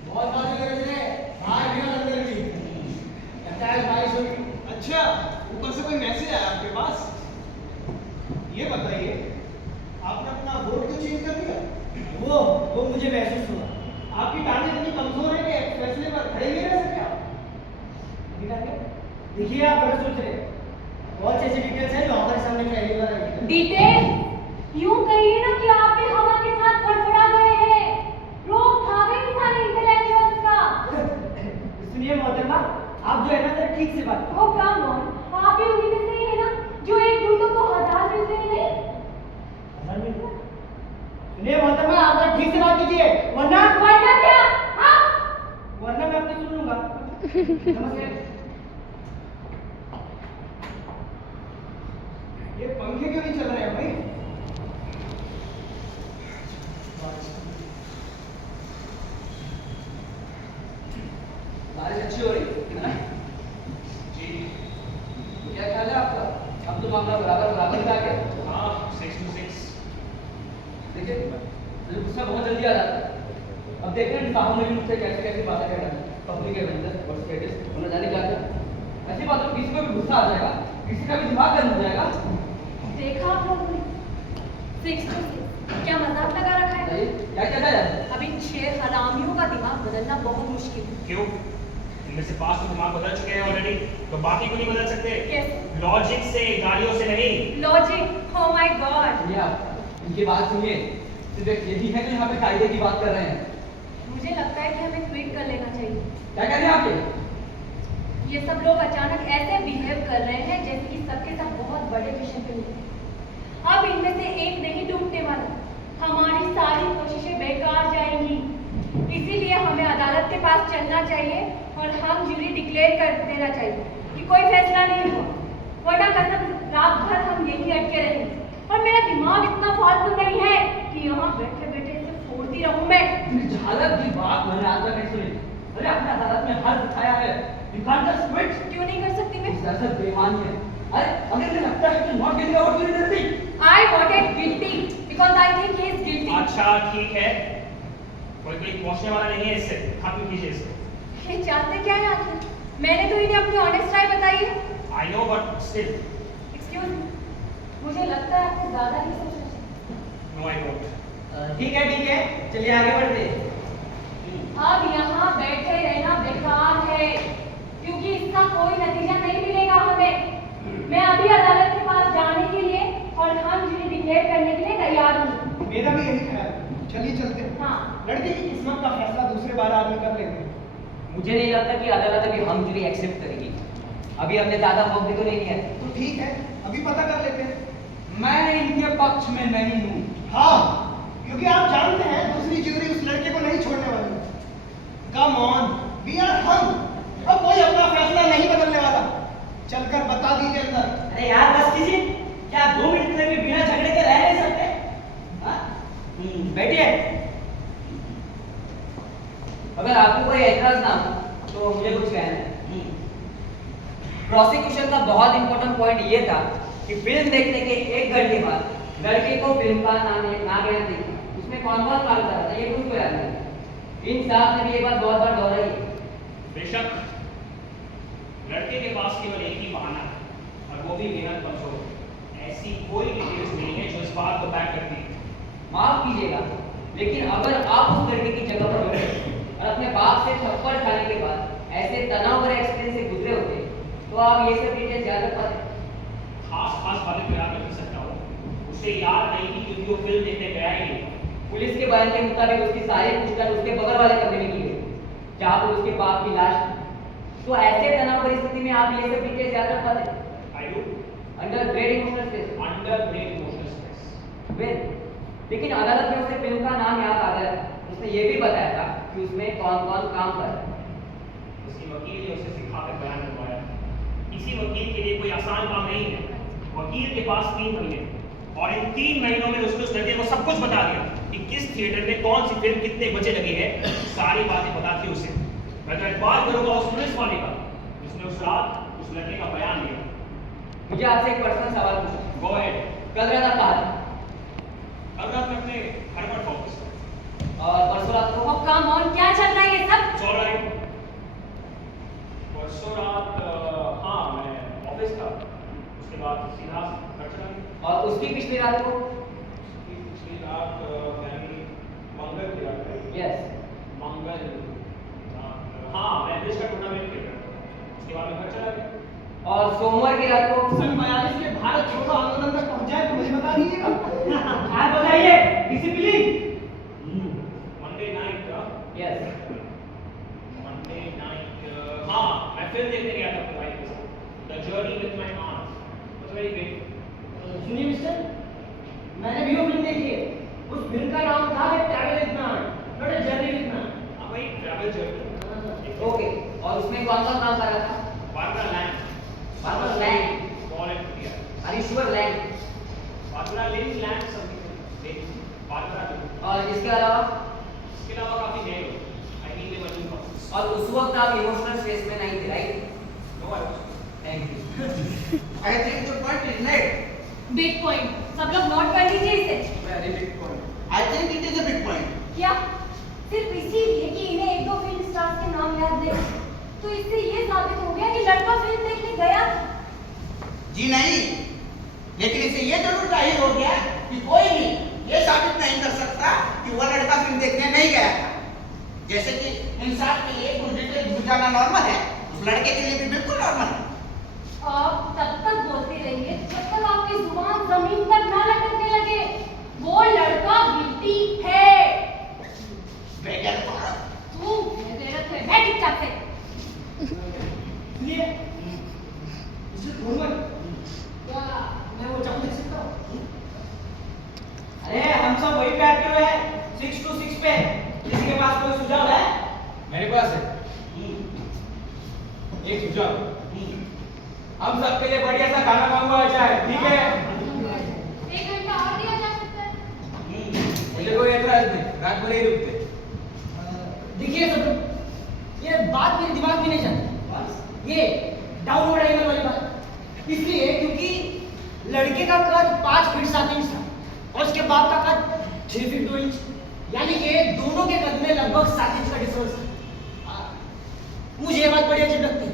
बहुत बातें कर रहे हैं। बाहर भी और अंदर भी। कहता है बारिश होगी। अच्छा, ऊपर से कोई मैसेज आया आपके पास? ये बताइए, आपने अपना वोट क्यों चेंज कर दिया? वो मुझे महसूस हुआ। आपकी टांगें इतनी कमजोर है कि फैसले पर खड़े नहीं रह सकते आप। देखिए, आप गलत सोच रहे हैं। बहुत ऐसी डिटेल्स हैं जो हमारे सामने पहली बार आई है। डिटेल यूं कहिए ना कि आप भी हवा के साथ फड़फड़ा गए हैं। रोक था गई सारे इंटेलेक्चुअल्स का। सुनिए मोहतरमा, आप जो है ना जरा ठीक से बात ओ कम ऑन, आप भी उन्हीं में से ही है ना जो एक दूसरों को 1000 मिलते हैं नहीं? करो। सुनिए मोहतरमा, आप जरा ठीक से बात कीजिए, वरना क्या? हाँ? वरना मैं अपनी सुन लूंगा। नमस्ते। ये पंखे क्यों नहीं चल रहे हैं भाई? बारिश अच्छी हो रही है ना? जी। तो क्या ख्याल है आपका? अब तो मामला बराबर में आ गया। हाँ, 6 to 6। देखिए, मुझे गुस्सा बहुत जल्दी आ जाता है। अब देखते हैं साहब ने भी मुझसे कैसी बातें कह रहे हैं, पब्लिक एवेंजर और स्टेटस होने जाने क्या क्या ऐसी बातों किसी को भी गुस्सा आ जाएगा, किसी का भी दिमाग गर्म हो जाएगा। देखा आप लोगों ने 6 to 6 क्या मजाक लगा रखा है? क्या कहता है? अब इन 6 हरामियों का दिमाग बदलना बहुत मुश्किल है। क्यों? इनमें से 5 तो दिमाग बदल चुके हैं ऑलरेडी, तो बाकी को नहीं बदल सकते। कैसे? लॉजिक से, गालियों से नहीं। लॉजिक? Oh my God. सुनिए आप, इनकी बात सुनिए। सिर्फ एक यही है कि यहाँ पे कायदे की बात कर रहे हैं। मुझे लगता है कि हमें क्विट कर लेना चाहिए। क्या कह रहे हैं आप ये सब लोग अचानक ऐसे बिहेव कर रहे हैं जैसे कि सबके सब बहुत बड़े मिशन पे मिले। अब इनमें में से एक नहीं टूटने वाला। हमारी सारी कोशिशें बेकार जाएंगी। इसीलिए हमें अदालत के पास चलना चाहिए और हम ज्यूरी डिक्लेयर कर देना चाहिए कि कोई फैसला नहीं हुआ, वरना कसम रात भर हम यहीं अटके रहेंगे। और मेरा दिमाग इतना फालतू नहीं है कि यहाँ बैठे बैठे इसे फोड़ती रहूं मैं। झालक की बात मैंने आज तक नहीं सुनी। अरे अपने अदालत में हर दिखाया है। You can't just quit. क्यों नहीं कर सकती मैं? जैसे बेईमानी है। अरे अगर मुझे लगता है कि नॉट गिल्टी और गिल्टी रहती। I voted guilty because I think he is guilty. अच्छा ठीक है, कोई पहुंचने वाला नहीं है इससे, खत्म कीजिए इसको। ये चाहते क्या है आखिर? मैंने तो इन्हें अपनी ऑनेस्ट राय बताई है। I know but still. Excuse me, मुझे लगता है आपने ज्यादा ही सोच रहे हैं। No I don't. ठीक है, चलिए आगे बढ़ते हैं। अब यहाँ बैठे रहना बेकार है, क्योंकि इसका कोई नतीजा नहीं मिलेगा हमें। मैं अभी अदालत के पास जाने के लिए और हम ज्यूरी डिक्लेयर करने के लिए तैयार हूँ। मेरा भी यही ख्याल है। चलिए चलते हैं। हाँ। लड़के की किस्मत का फैसला दूसरे बार आदमी कर लेंगे। मुझे नहीं लगता कि अदालत अभी हम जुरी एक्सेप्ट करेगी। अभी हमने ज्यादा वक्त भी तो नहीं लिया। तो ठीक है, अभी पता कर लेते हैं। मैं इनके पक्ष में नहीं हूँ। हाँ, क्योंकि आप जानते हैं दूसरी ज्यूरी उस लड़के को नहीं छोड़ने वाली। कम ऑन, वी आर हम। अब कोई अपना फैसला नहीं बदलने वाला। चलकर बता दीजिए अंदर। अरे यार बस कीजिए। क्या 2 मिनट के लिए भी बिना झगड़े के रह नहीं सकते? हाँ? बैठिए। अगर आपको कोई एतराज ना हो तो मुझे कुछ कहना है। प्रोसिक्यूशन का बहुत इंपॉर्टेंट पॉइंट ये था कि फिल्म देखने के 1 घंटे बाद लड़के को फिल्म का नाम याद देखा। उसमें कौन कौन काम कर रहा था ये कुछ को याद नहीं। इन साहब ने भी ये बात बहुत बार दोहराई है। बेशक लड़के के पास केवल एक ही बहाना है और वो भी बेहद कमजोर। ऐसी कोई डिटेल्स नहीं है जो इस बात को बैक करती है। माफ कीजिएगा, लेकिन अगर आप उस लड़के की जगह पर होते और अपने बाप से थप्पड़ खाने के बाद ऐसे तनाव भरे एक्सपीरियंस से गुजरे होते तो आप ये सब डिटेल्स याद रख पाते। खास बातें तो याद रख सकता हूँ, उसे याद नहीं थी क्योंकि वो फिल्म देखने गया ही नहीं। पुलिस के बयान के मुताबिक उसकी सारी पूछताछ उसके बगल वाले कमरे में की गई जहाँ पर उसके बाप की लाश थी। तो ऐसे तनाव भरी स्थिति में आप ये सब डिटेल्स याद रख पाते? I do. Under great emotional stress. Under great emotional stress. Well, लेकिन अदालत में उसे फिल्म का नाम याद आ गया। उसने ये भी बताया था कि उसमें कौन कौन काम कर रहा है। उसकी वकील ने उसे सिखाकर बयान करवाया। किसी वकील के लिए कोई आसान काम नहीं है। वकील के पास 3 महीने और इन 3 महीनों में उसने उस लड़के को सब कुछ बता दिया कि किस थिएटर में कौन सी फिल्म कितने बजे लगी है। सारी बातें बता दी उसे। मैं तो एतबार करूंगा उस पुलिस वाले का जिसने उस रात उस लड़के का बयान दिया। मुझे आपसे एक पर्सनल सवाल पूछना। Go ahead. कल रात आप कहाँ थे? कल रात में अपने हरबर्ट ऑफिस और परसों रात को? Oh, come on, क्या चल रहा है ये सब? It's all right. परसों रात हाँ मैं ऑफिस था, उसके बाद सीधा घर चला गया। और उसकी पिछली रात को? उसकी पिछली रात मंगल की रात है। यस। मंगल रात हाँ मैं देश का टूर्नामेंट खेल रहा था, उसके बाद मैं घर चला गया। और सोमवार की रात को? सन 42 के भारत छोड़ो आंदोलन तक पहुंच जाए तो मुझे बता दीजिएगा। आप बताइए, discipline. Monday night yes. Monday night हाँ मैं फिल्म देखने गया था अपनी वाइफ के साथ, the journey with my on was very great. सुनिए मिस्टर, मैंने भी वो फिल्म देखी है। उस फिल्म का नाम था travel with man, not a journey with man. हाँ भाई ट्रैवल जर्नी। ओके, और उसमें कौन कौन काम कर रहा था? Barbara land. Barbara land? Small and clear. Are you sure land? Barbara link land something. Barbara link. और इसके अलावा? इसके अलावा काफी नए लोग। I think they were newcomers. और उस वक्त आप इमोशनल स्ट्रेस में नहीं थे, right? No I was. Thank you. I think the point is made. Big point, सब लोग नोट कर लीजिए इसे। Very big point. I think it is a big point. क्या सिर्फ इसीलिए कि इन्हें 1-2 फिल्म स्टार्स के नाम याद नहीं, तो इससे ये साबित हो गया कि लड़का फिल्म देखने गया था? जी नहीं, लेकिन इसे ये जरूर जाहिर हो गया कि कोई भी ये साबित नहीं कर सकता कि वह लड़का फिल्म देखने नहीं गया था। जैसे कि इंसान के लिए कुछ डिटेल भूल जाना नॉर्मल है, उस लड़के के लिए भी बिल्कुल नॉर्मल है। आप तब तक बोलते रहिए जब तक आपकी जुबान जमीन पर ना लटकने लगे। वो लड़का गिल्टी है। बेगैर तू बेगैरत है, बैठ चुपचाप से। सुनिए, मिस्टर भूमर, क्या मैं वो चाकू देख सकता हूँ? सब वही पे एक्टिव है 6 to 6 पे। किसी के पास कोई सुझाव है? मेरे पास है एक सुझाव। हम सबके लिए बढ़िया सा खाना मंगवाया जाए, ठीक है? 1 घंटा और दिया जा सकता है। मुझे कोई एतराज नहीं, रात भर ही रुकते। देखिए सब लोग, ये बात मेरे दिमाग में नहीं जाती। ये डाउनवर्ड एंगल वाली बात इसलिए क्योंकि लड़के का कद 5 फीट 7 इंच था और उसके बाप का कद 6 फीट 2 इंच, यानी कि दोनों के कद में लगभग 7 इंच का डिफरेंस था। मुझे ये बात बड़ी अजीब लगती है।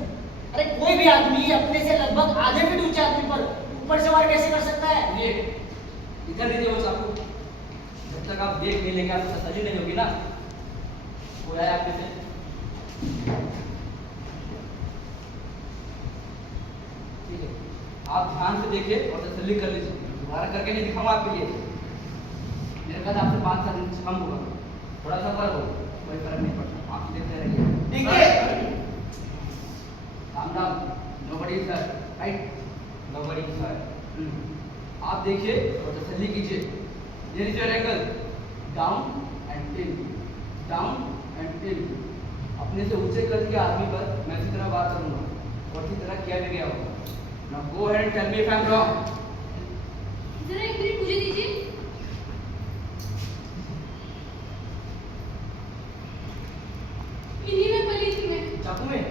अरे कोई भी आदमी अपने से लगभग आधे फीट ऊंचे आदमी पर ऊपर से वार कैसे कर सकता है? ये इधर दीजिए बस आपको। जब तक आप देख नहीं लेंगे आपको तसल्ली नहीं होगी ना। वो आया आपके से। ठीक है, आप ध्यान से देखिए और तसल्ली कर लीजिए। दोबारा करके नहीं दिखाऊंगा आपके लिए। मेरे कद आपसे 5-7 इंच कम होगा, थोड़ा सा फर्क होगा, कोई फर्क नहीं पड़ता। आप देखते रहिए। ठीक है। Ram, nobody is there, right? Nobody is there. आप देखिए और तसल्ली कीजिए। There is your angle, down and in, down and in. अपने से ऊंचे कर दिया आदमी पर मैं इसी तरह बात करूंगा और इसी तरह किया भी गया होगा। Now go ahead and tell me if I'm wrong. जरा 1 मिनट मुझे दीजिए। इन्हीं में पली थी मैं। चाकू में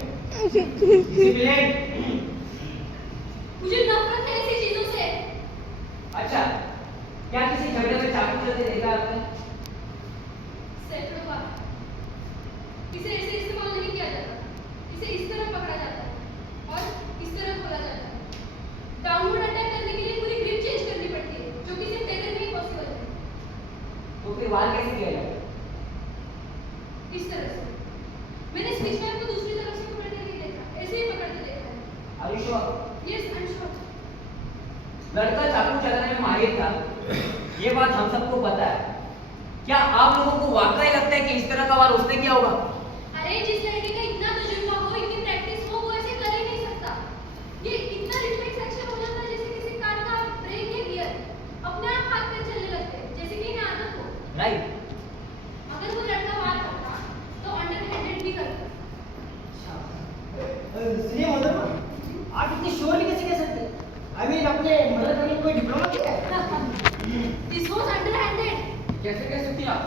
किसी ब्लेड। मुझे नफरत है ऐसी चीजों से। अच्छा, क्या किसी झगड़े में चाकू चलते देखा आपने? सैकड़ों बार। इसे ऐसे इस्तेमाल नहीं किया जाता। इसे इस तरह पकड़ा जाता है और इस तरह खोला जाता है। डाउनवर्ड अटैक करने के लिए पूरी ग्रिप चेंज करनी पड़ती है, जो कि सिर्फ टेलर में ही पॉसिबल है। तो फिर वार कैसे किया जाए? इस तरह से। मैंने स्विच मैन को दूसरी तरफ से पकड़ते नहीं देखा, ऐसे ही पकड़ते देखा है। Are you sure? Yes, I am sure. लड़का चाकू चलाने में माहिर था, ये बात हम सबको पता है। क्या आप लोगों को वाकई लगता है कि इस तरह का वार उसने किया होगा? अरे जिस लड़के का इतना तजुर्बा हो, इतनी प्रैक्टिस हो, वो ऐसे कर ही नहीं सकता। ये इतना रिफ्लेक्स एक्शन हो जाता है जैसे किसी कार का ब्रेक या गियर अपने आप हाथ पे चलने लगते हैं, जैसे कि इन्हें आदत हो। राइट। अगर वो लड़का वार करता तो अंडर-हैंडेड भी करता। सुनिए मोहतरमा, आप इतनी श्योरली कैसे कह सकते हैं? आई मीन अपने मदर करने कोई डिप्लोमा किया है? This was under-handed. कैसे कह सकती हैं आप?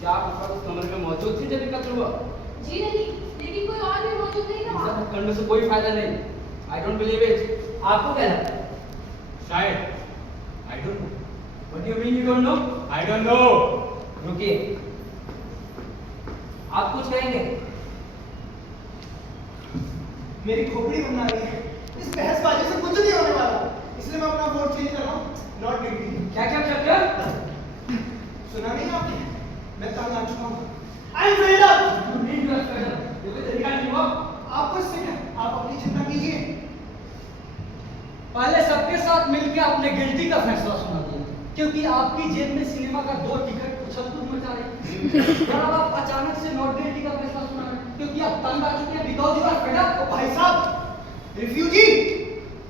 क्या आप उस वक्त कमरे में मौजूद थी जब कत्ल हुआ? जी नहीं, लेकिन कोई और भी मौजूद नहीं था वहाँ। ऐसा करने से कोई फायदा नहीं। I don't believe it. आपको क्या लगता है? शायद। I don't know. What do you mean you don't know? I don't know. रुकिए, आप कुछ कहेंगे? मेरी खोपड़ी बनना रही है। इस बहसबाजी से कुछ नहीं होने वाला, इसलिए मैं अपना वोट चेंज कर रहा हूँ। Not degree. क्या क्या क्या क्या? सुना नहीं आपने? मैं तंग आ चुका हूँ। I am fed up. You need to have fed up. You can tell me what? आपको इससे क्या? आप अपनी चिंता कीजिए। पहले सबके साथ मिलकर अपने गिल्टी का फैसला सुना दिया, क्योंकि आपकी जेब में सिनेमा का 2 टिकट उछल-कूद मचा रही। और अब आप अचानक से नॉट गिल्टी का फैसला सुना रहे हैं, क्योंकि आप तंग आ चुके हैं because you are fed up. भाई साहब, रिफ्यूजी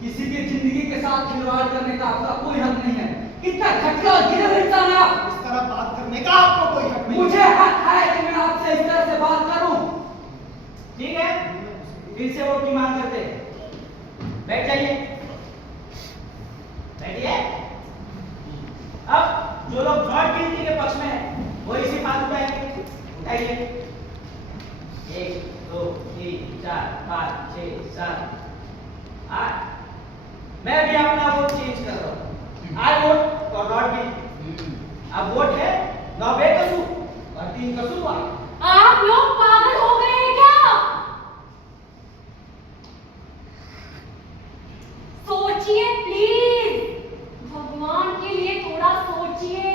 किसी की जिंदगी के साथ खिलवाड़ करने का आपका कोई हक नहीं है। कितना घटिया और गिरे हुए इंसान है आप। इस तरह बात करने का आपको कोई हक नहीं। मुझे हक है कि मैं आपसे इस तरह से बात करूं। ठीक है, फिर से वोट की मांग करते हैं। बैठ जाइए। बैठिए। अब जो लोग नॉट गिल्टी के पक्ष में हैं, वो इसी हाथ उठाएंगे। उठाइए। 1 2 3 4 5 6 7 8। मैं भी अपना वोट चेंज कर रहा हूँ। आई वोट फॉर नॉट गिल्टी। अब वोट है 9 बेकसूर और 3 कसूरवार। आप लोग पागल हो गए हैं क्या? सोचिए प्लीज, भगवान के लिए थोड़ा सोचिए।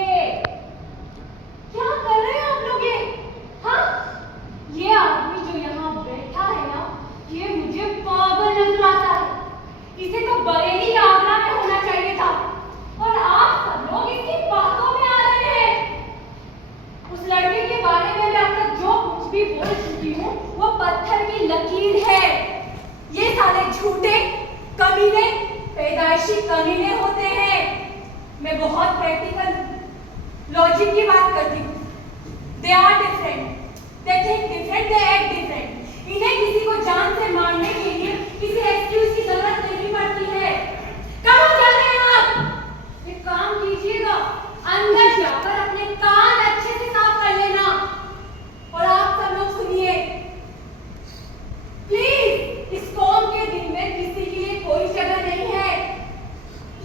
क्या कर रहे हैं आप लोग ये? हाँ, ये आदमी जो यहाँ बैठा है ना, ये मुझे पागल नजर आता है। इसे तो बरेली या आगरा में होना चाहिए था, और आप सब लोग इसकी बातों में आ रहे हैं। उस लड़के के बारे में मैं अब तक जो कुछ भी बोल चुकी हूँ, वो पत्थर की लकीर है। ये साले झूठे, कमीने, पैदाइशी कमीने होते हैं। मैं बहुत प्रैक्टिकल लॉजिक की बात करती हूँ। They are different, they think different, they act different. इन्हें किसी को जान से मारने के लिए किसी एक्सक्यूज की जरूरत नहीं पड़ती है। कहाँ जा रहे हैं आप? एक काम कीजिएगा, अंदर जाकर अपने कान अच्छे से साफ कर लेना। और आप सब लोग सुनिए, प्लीज, इस कौम के दिन में किसी के लिए कोई जगह नहीं है।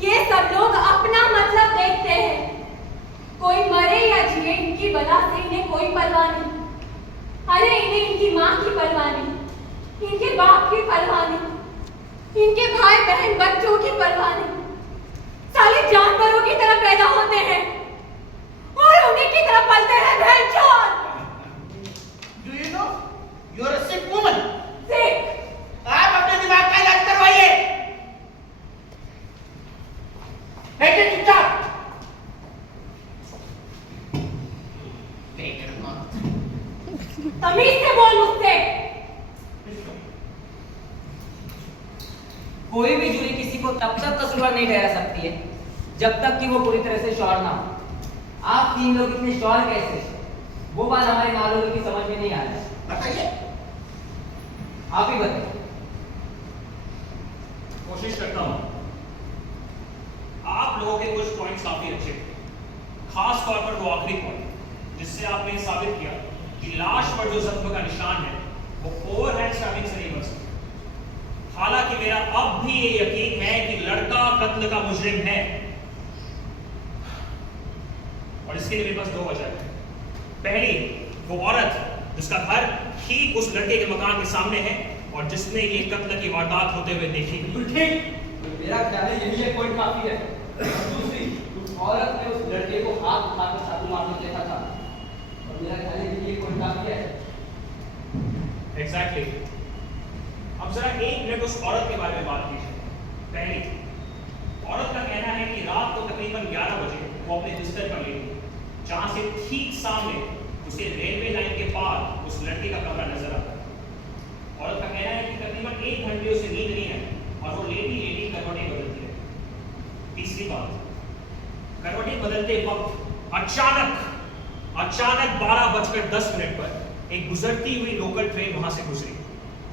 ये सब लोग अपना मतलब देखते हैं। कोई मरे या जिए, इनकी बला से इन्हें कोई परवाह नहीं। अरे इन्हें इनकी माँ की परवाह नहीं, इनके बाप की परवाह नहीं, इनके भाई बहन बच्चों की परवाह नहीं। साले जानवरों की तरह पैदा होते हैं और उन्हीं की तरह पलते हैं। भैंचोद! Do you know you are a sick woman? सिक! आप अपने दिमाग का इलाज करवाइए। बैठिए चुपचाप। तमीज से बोल मुझसे। कोई भी जूरी किसी को तब तक कसूरवार नहीं ठहरा सकती है जब तक कि वो पूरी तरह से श्योर ना हो। आप तीन लोग इतने श्योर कैसे? वो बात हमारे मालूम की समझ में नहीं आ रही। बताइए। आप ही बताइए। कोशिश करता हूं। आप लोगों के कुछ पॉइंट्स काफी अच्छे थे, खास तौर पर वो आखिरी पॉइंट जिससे आपने साबित किया कि लाश पर जो जख्म का निशान है वो ओवरहैंड स्टैबिंग से नहीं बन सकता। हालांकि मेरा अब भी ये यकीन है कि लड़का कत्ल का मुजरिम है, और इसके लिए मेरे पास दो वजह है। पहली, वो औरत जिसका घर ठीक उस लड़के के मकान के सामने है और जिसने ये कत्ल की वारदात होते हुए देखी। बिल्कुल ठीक, मेरा ख्याल है यही एक पॉइंट काफी है। दूसरी, उस औरत ने उस लड़के को हाथ उठाकर चाकू मारते देखा था, और मेरा ख्याल है यही एक पॉइंट काफी है। एग्जैक्टली। अब जरा एक मिनट उस औरत के बारे में बात कीजिए। पहली, औरत का कहना है कि रात को तकरीबन 11 बजे वो अपने बिस्तर पर लेटी, जहां से ठीक सामने उसे रेलवे लाइन के पार उस लड़के का कमरा नजर आता है। औरत का कहना है कि तकरीबन 1 घंटे उसे नींद नहीं आई और वो लेटी लेटी करवटें बदलती है। तीसरी बात, करवटें बदलते वक्त अचानक 12:10 पर एक गुजरती हुई लोकल ट्रेन वहां से गुजरी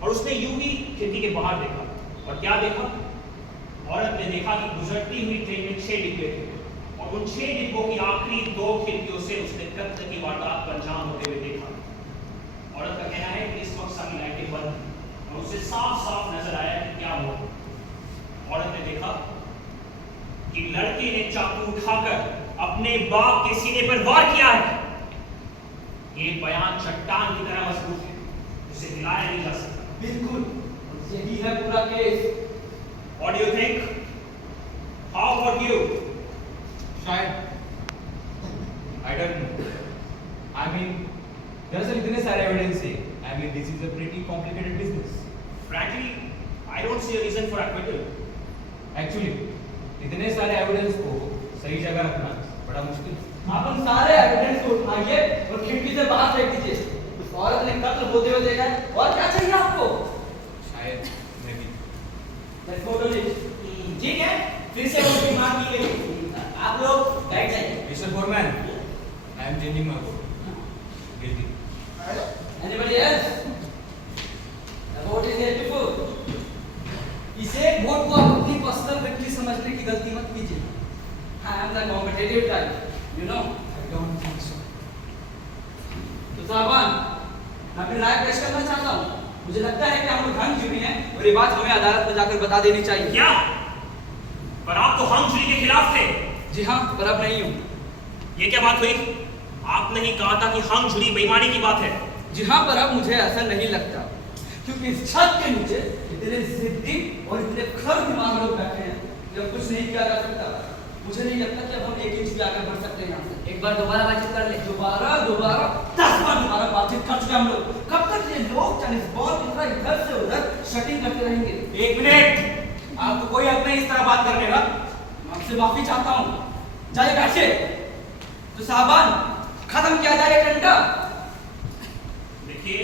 और उसने यूं ही खिड़की के बाहर देखा, और क्या देखा? औरत ने देखा कि गुजरती हुई ट्रेन में 6 डिब्बे थे और उन 6 डिब्बों की आखिरी 2 खिड़कियों से उसने कत्ल की वारदात का अंजाम होते हुए देखा। औरत का कहना है कि इस वक्त सारी लाइटें बंद थी और उसे साफ साफ नजर आया कि क्या हुआ। औरत ने देखा कि लड़के ने चाकू उठाकर अपने बाप के सीने पर वार किया है। ये बयान चट्टान की तरह मजबूत है, उसे हिलाया नहीं जा सकता। बिल्कुल, यही है पूरा case. What do you think? How about you? शायद I don't know. I mean, दरअसल इतने सारे एविडेंस है। I mean, this is a pretty complicated business. Frankly, I don't see a reason for acquittal. Actually, इतने सारे evidence को सही जगह रखना बड़ा मुश्किल है। आप उन सारे एविडेंस को उठाइए और खिड़की से बाहर फेंक दीजिए। उस औरत ने कत्ल होते हुए देखा है, और क्या चाहिए आपको? शायद मैं भी। Let's go to it. ठीक है, फिर से वोट की मांग की गई। आप लोग बैठ जाइए। Mr. Foreman, I am changing my vote. Guilty. Anybody else? The vote is 84. इसे वोट को आप अपनी पर्सनल विक्ट्री समझने की गलती मत कीजिए। I am the competitive type, you know. I don't think so. तो साहबान, मैं अपनी राय पेश करना चाहता हूँ। मुझे लगता है कि हम लोग हंग जुरी हैं और ये बात हमें अदालत में जाकर बता देनी चाहिए। क्या? पर आप तो हम जुरी के खिलाफ थे। जी हाँ, पर अब नहीं हूँ। ये क्या बात हुई? आपने ही कहा था कि हम जुरी बेईमानी की बात है। जी हाँ, पर अब मुझे ऐसा नहीं लगता, क्योंकि इस छत के नीचे इतने जिद्दी और इतने खर दिमाग लोग बैठे हैं जब कुछ नहीं किया जा सकता। मुझे नहीं लगता कि अब हम 1 इंच भी आगे बढ़ सकते हैं यहाँ से। एक बार दोबारा बातचीत कर ले। दोबारा 10 बार दोबारा बातचीत कर चुके हम लोग। कब तक ये लोग टेनिस बॉल की तरह इधर से उधर शटिंग करते रहेंगे? 1 मिनट, आपको कोई हक नहीं इस तरह बात करने का। मैं आपसे माफी चाहता हूँ। जाइए बैठिए। तो साहबान, खत्म किया जाए डंडा। देखिए,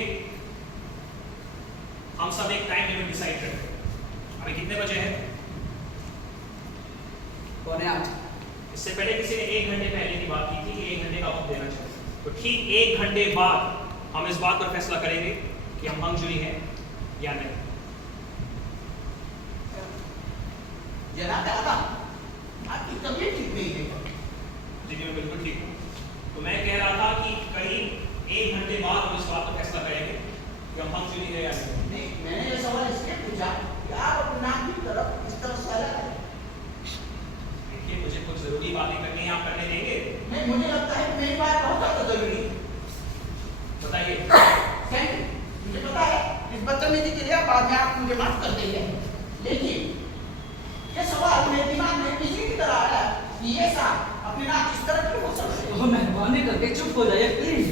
हम सब एक टाइम लिमिट डिसाइड करते हैं। अभी कितने बजे हैं? 7:45। इससे पहले किसी ने 1 घंटे पहले की बात की थी कि 1 घंटे का वक्त देना चाहिए, तो ठीक 1 घंटे बाद हम इस बात पर फैसला करेंगे कि हम मंगजूरी हैं या नहीं। जनाब दादा, आपकी तबीयत ठीक नहीं है। देखिए मैं बिल्कुल ठीक हूँ। तो मैं कह रहा था कि करीब 1 घंटे बाद हम इस बात पर फैसला करेंगे कि हम मंगजूरी है या नहीं। नहीं, मैंने ये सवाल इसलिए पूछा कि आप अपने नाक की तरफ इस तरह साला करें। देखिए मुझे कुछ जरूरी बातें करनी है, आप करने देंगे? नहीं, मुझे लगता है कि मेरी बात बहुत ज़्यादा जरूरी है। बताइए। Thank you. मुझे पता है इस बदतमीजी के लिए बाद में आप मुझे माफ कर देंगे, लेकिन ये सवाल मेरे दिमाग में किसी की तरह आया कि ये साहब अपने नाक इस तरह क्यों हो सकते हैं? मेहरबानी करके चुप हो जाइए प्लीज।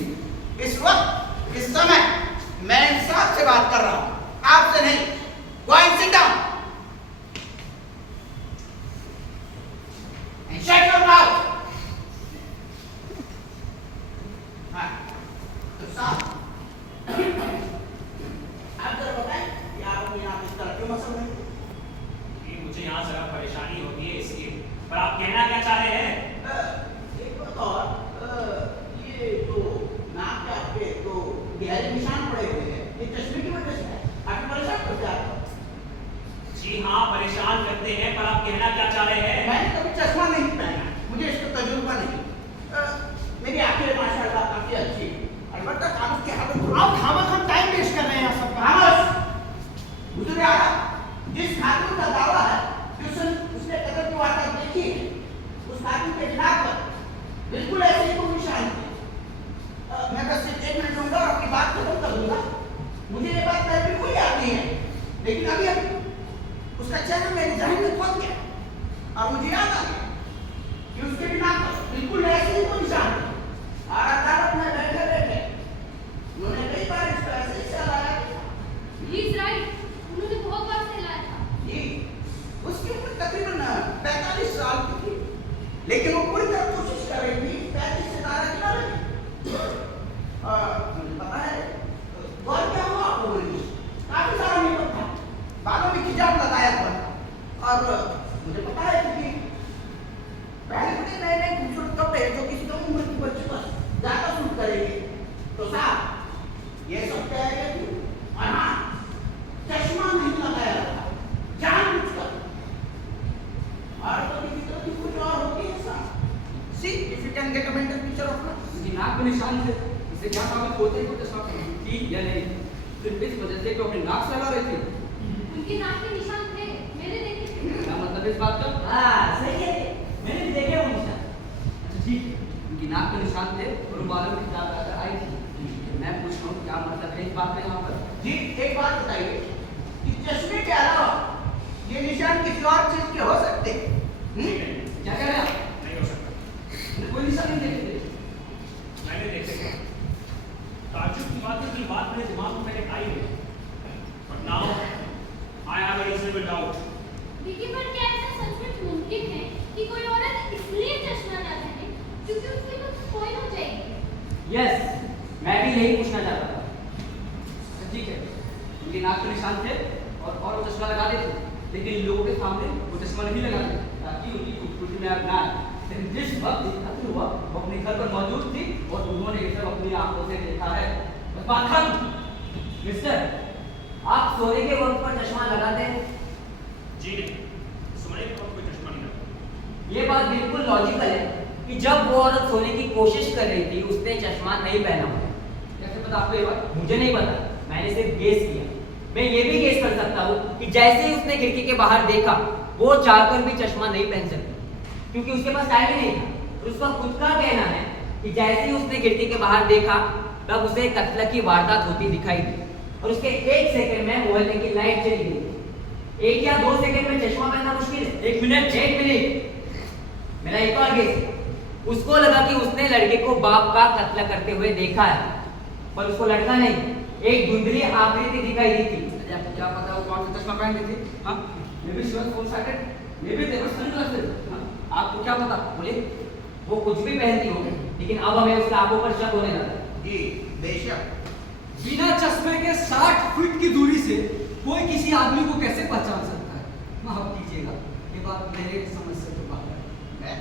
इस वक्त इस समय मैं इंसाफ से बात कर रहा हूँ, आपसे नहीं। Go and sit down and shut your mouth. हाँ, तो साहब आप जरा बताएं कि आप अपनी नाक इस तरह क्यों मसल रहे हैं? ये मुझे यहाँ जरा परेशानी होती है इसलिए, पर आप कहना क्या चाह रहे हैं? एक बात और, ये जो नाक पे आपके तो गहरे निशान पड़े हुए हैं, ये चश्मे की वजह से है। आपको परेशान करते हैं आपको? जी हाँ, परेशान करते हैं, पर आप कहना क्या चाह रहे हैं? मैंने कभी चश्मा नहीं पहना, मुझे इसका तजुर्बा नहीं। मेरी आंखें माशाल्लाह काफी अच्छी है। अलबत्ता कागज के हाथों आप खामखा टाइम वेस्ट कर रहे हैं सब का। खामोश। मुझे आ जिस खातून का दावा है कि उसने कदर की वारदात देखी है, उस खातून के जनाब पर बिल्कुल ऐसे ही कोई निशान नहीं। मैं बस सिर्फ 1 मिनट लूंगा और अपनी बात खत्म कर दूंगा। मुझे ये बात पहले बिल्कुल याद नहीं है, लेकिन अभी उसका चेहरा मेरे ज़हन में पहुंच गया और मुझे याद आ गया कि उसके बिना बिल्कुल ऐसे ही कोई निशान नहीं। और अदालत में बैठे बैठे उन्होंने कई बार इसको ऐसे ही सहलाया। He's right. उन्होंने बहुत बार सहलाया था। जी, उसकी उम्र तकरीबन 45 साल की थी, लेकिन वो पूरी तरह कोशिश कर रही थी 35 सितारा गिराने की। मुझे पता है और क्या हुआ आपको बोलिए, काफी सारा मेकअप था, बालों में हिजाब लगाया हुआ था, और मुझे पता है कि पहले बड़े नए नए खूबसूरत कपड़े जो किसी कम उम्र की बच्चे पर ज्यादा सूट करेंगे। तो साहब ये सब कह रहे थे, और हाँ, चश्मा नहीं लगाया था जानबूझकर। और तो किसी तरह की कुछ और होती है साहब। See if you can get a mental picture of her. उनकी नाक पे निशान थे, इससे क्या साबित होता है कि वो चश्मा थी या नहीं? सिर्फ इस वजह से कि वो अपनी नाक से लगा रही थी। उनके नाक के निशान थे, मैंने देखे थे। क्या मतलब इस बात का? हाँ सही है, मैंने भी देखे वो निशान। अच्छा ठीक है, उनकी नाक पे निशान थे और बालों में हिजाब लगाकर आई थी। मैं पूछ रहा हूँ क्या मतलब है इस बात का यहाँ पर? जी एक बात बताइए कि चश्मे के अलावा ये निशान किसी और चीज के हो सकते हैं? क्या कह रहे हैं आप? नहीं हो सकता। कोई निशान नहीं देखे थे। मैंने देखे थे। ताज्जुब की बात है कि बात मेरे दिमाग में पहले आई है, but now I have a reasonable doubt. देखिए, पर क्या ऐसा सचमुच मुमकिन है कि कोई औरत इसलिए चश्मा ना पहने क्योंकि उसकी तो कोई हो जाएगी? यस, मैं भी यही पूछना चाहता था। ठीक है, उनके नाक पे निशान थे और वो चश्मा लगा देते, लेकिन लोगों के सामने वो चश्मा नहीं लगाते ताकि उनकी खूबसूरती में आप ना आए। लेकिन जिस वक्त ये खत्म हुआ वो अपने घर पर मौजूद थी और उन्होंने ये सब अपनी आंखों से देखा है। बस बात खत्म। मिस्टर, आप सोने के वक्त पर चश्मा लगाते हैं? जी नहीं, सोने के वक्त कोई चश्मा नहीं लगता। ये बात बिल्कुल लॉजिकल है कि जब वो औरत सोने की कोशिश कर रही थी उसने चश्मा नहीं पहना हुआ। कैसे पता आपको ये बात? मुझे नहीं पता, मैंने सिर्फ गेस किया। मैं ये भी गेस कर सकता हूँ कि जैसे ही उसने खिड़की के बाहर देखा वो चाहकर भी चश्मा नहीं पहन सकती, क्योंकि उसके पास टाइम ही नहीं था। और उसका खुद का कहना है कि जैसे ही उसने खिड़की के बाहर देखा तब उसे कत्ल की वारदात होती दिखाई दी और उसके 1 सेकंड में मोहल्ले की लाइट चली गई। 1 या 2 सेकंड में चश्मा पहनना मुश्किल है। 1 मिनट, मेरा एक और गेस, उसको लगा कि उसने लड़के को बाप का कत्ल करते हुए देखा है, पर उसको लड़का नहीं, एक धुंधली आकृति दिखाई दी थी। आपको क्या पता वो कौन सा चश्मा पहनती थी? हाँ, maybe she was full sighted, maybe they were sunglasses. हाँ, आपको क्या पता? बोलिए। वो कुछ भी पहनती हो, लेकिन अब हमें उसके आंखों पर शक होने लगा। जी बेशक। बिना चश्मे के 60 फीट की दूरी से कोई किसी आदमी को कैसे पहचान सकता है? माफ कीजिएगा, ये बात मेरे समझ से तो बाहर है।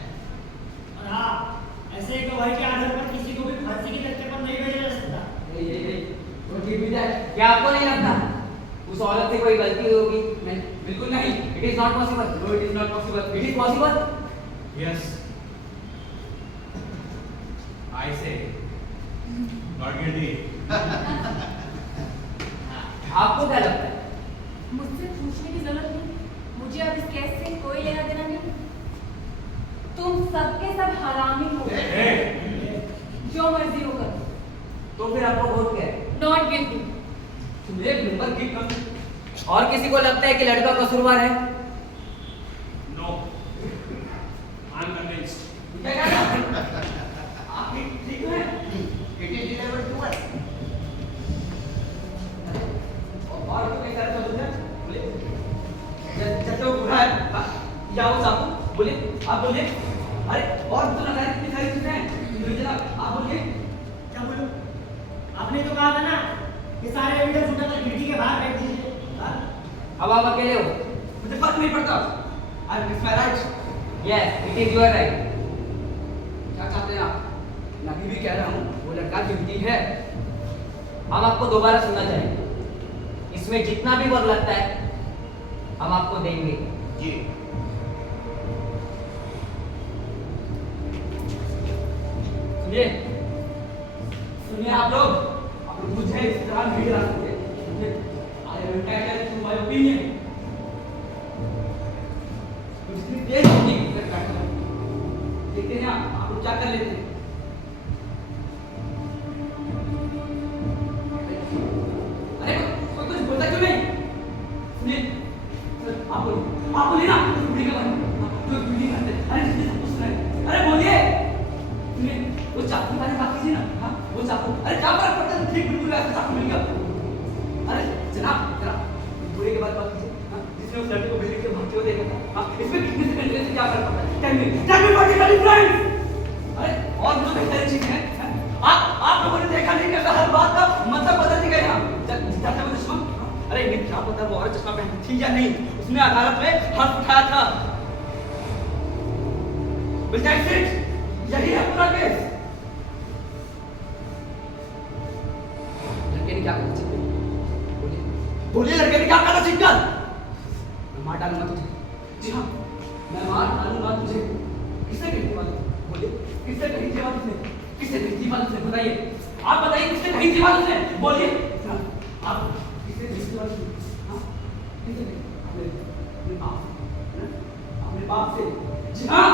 जाए। क्या आपको नहीं लगता उस औरत से कोई गलती होगी? नहीं, बिल्कुल नहीं। It is not possible. No, it is not possible. It is possible. Yes, I say not guilty. आपको क्या लगता है? मुझसे पूछने की जरूरत नहीं, मुझे अब इस केस से कोई लेना देना नहीं। तुम सबके सब हरामी हो, जो मर्जी हो करो। तो फिर आपको वोट क्या है? Not guilty. तुम एक नंबर की कम। और किसी को लगता है कि लड़का कसूरवार है? No, I am convinced. क्या कहना? आप ठीक है? It is delivered to us. और तो कैसा है तो बोले जब तो बुरा है हाँ, या वो साहब बोले आप बोले अरे और तो ना इतनी सारी चीजें हैं जनाब आप बोलिए। क्या बोलूं? आपने तो कहा था ना कि सारे एविडेंस उठाकर खिड़की के बाहर फेंक दीजिए। हाँ? अब आप अकेले हो, मुझे फर्क नहीं पड़ता। I am my right. Yes, it is your right. क्या चाहते हैं आप? मैं अभी भी कह रहा हूँ वो लड़का गिल्टी है। हम आपको दोबारा सुनना चाहेंगे। इसमें जितना भी वक्त लगता है हम आपको देंगे। जी। सुनिए सुनिए आप लोग मुझे इस तरह नहीं गिरा सकते। I am entitled to my opinion. जितनी देर होगी देखते हैं आप लोग क्या कर लेते हैं। अरे कोई कुछ बोलता क्यों नहीं? सुनिए आप बोलिए ना बुढ़ी का जो बुढ़ी करते अरे जिसने सब कुछ सुना अरे बोलिए। सुनिए वो चाकू वाली बात कीजिए ना। हाँ वो चाकू अरे क्या फर्क पड़ता है? ठीक बिल्कुल ऐसा चाकू मिल गया। अरे जनाब बुढ़े के बाद बात कीजिए। हाँ जिसने उस लड़के को बिल्डिंग से भागते हुए देखा था। हाँ इसमें कितने सेकंड से क्या फर्क पड़ता है? Tell me what is the difference? अरे और जो बेहतर चीज है आप लोगों ने देखा नहीं कि हर बात का मतलब बदल गया यहाँ। चाचा वो चश्मा अरे इन्हें क्या पता वो औरत चश्मा पहनती थी या नहीं? उसने अदालत में हाथ उठाया था। यही है पूरा केस। लड़के ने क्या कहा? बोलिए बोलिए लड़के ने क्या कहा? चिक्कर मैं मार डालूंगा तुझे। जी हाँ मैं मार डालूंगा तुझे। किसने कही थी बात? बोलिए किसने कही थी बात? उसने किसने कही थी बात? उसने बताइए। आप बताइए किसने कही थी बात? उसने बोलिए। आप किसने कही थी बात? हाँ किसने कही? अपने बाप से। जी हाँ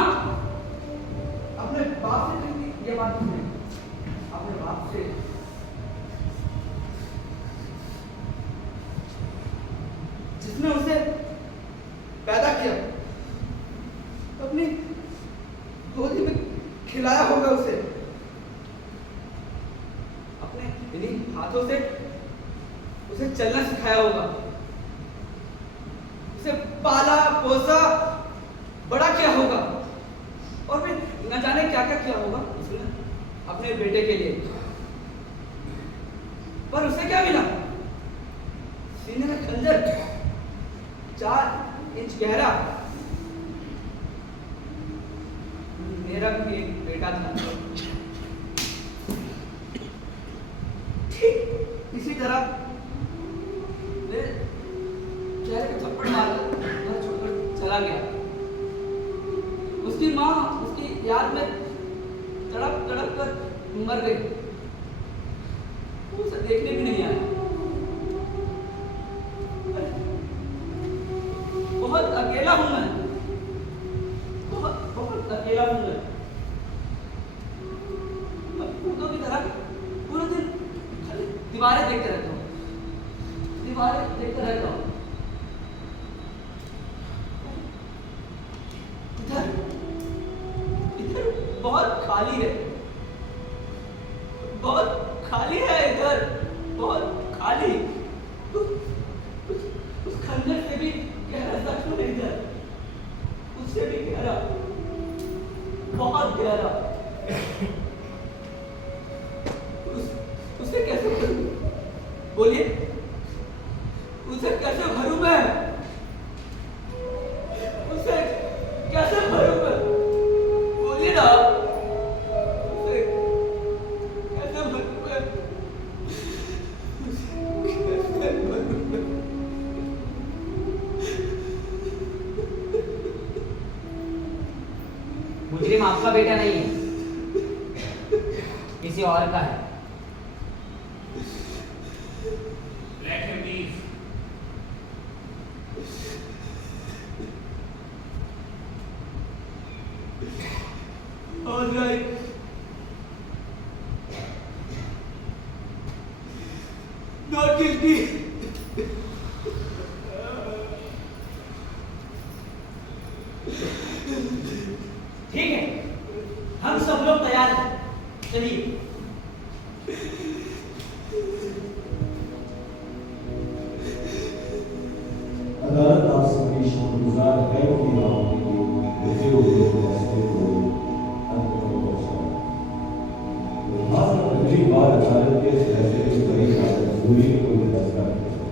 अपने बाप से कही थी ये बात। उसने अपने बाप से। जिसने उसे पैदा किया अपनी गोदी में खिलाया होगा उसे अपने इन्हीं हाथों से उसे चलना सिखाया होगा उसे पाला पोसा बड़ा किया होगा और फिर न जाने क्या क्या किया होगा उसने अपने बेटे के लिए। पर उसे क्या मिला? सीने में खंजर 4 इंच गहरा। मेरा भी एक बेटा था ठीक इसी तरह मेरे चेहरे पे थप्पड़ मार घर छोड़कर चला गया। उसकी माँ उसकी याद में तड़प तड़प कर मर गई। उसे देखने भी नहीं आया। बहुत अकेला हूं मैं। बहुत अकेला हूं मैं। भूतों की तरह पूरे दिन खाली दीवारें देखते रहता हूँ। दीवारें देखते रहता हूँ। इधर बहुत खाली है। बहुत खाली है इधर। बहुत खाली। उस खंजर से भी गहरा जख्म है इधर। उससे भी गहरा। बहुत गहरा। उसे कैसे भरूं? बोलिए उसे कैसे भरूं मैं? उसे कैसे भरूं मैं? बोलिए ना उसे कैसे भरूं मैं? नहीं है, किसी और का है। Let him leave. All right. Not guilty. ठीक है, हम सब लोग तैयार हैं, चलिए। अदालत आप सबकी शुक्रगुजार है कि आपने मुझे हुए फैसले को अंत तक पहुंचाया। आज पहली बार अदालत के फैसले की बड़ी जूरी को फैसला किया,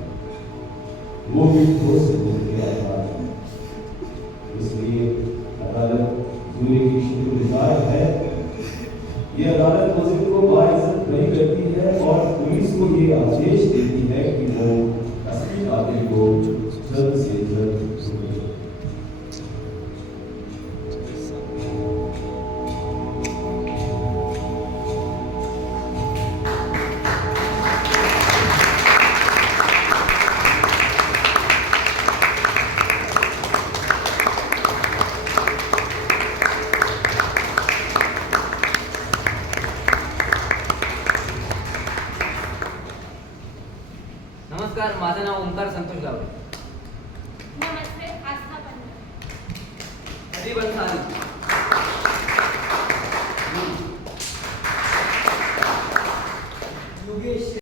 वो भी ठोस सबूत के आधार पर। इसलिए अदालत जूरी की शुक्रगुजार है। ये अदालत मुझे को बाइज्जत नहीं करती है और पुलिस को ये आदेश देती है कि वो असली कातिल को जल्द से जल्द पकड़े। नमस्कार, माझं नाव ओंकार संतोष गावडे. नमस्ते, आस्था पंडित. हरी बंसाली.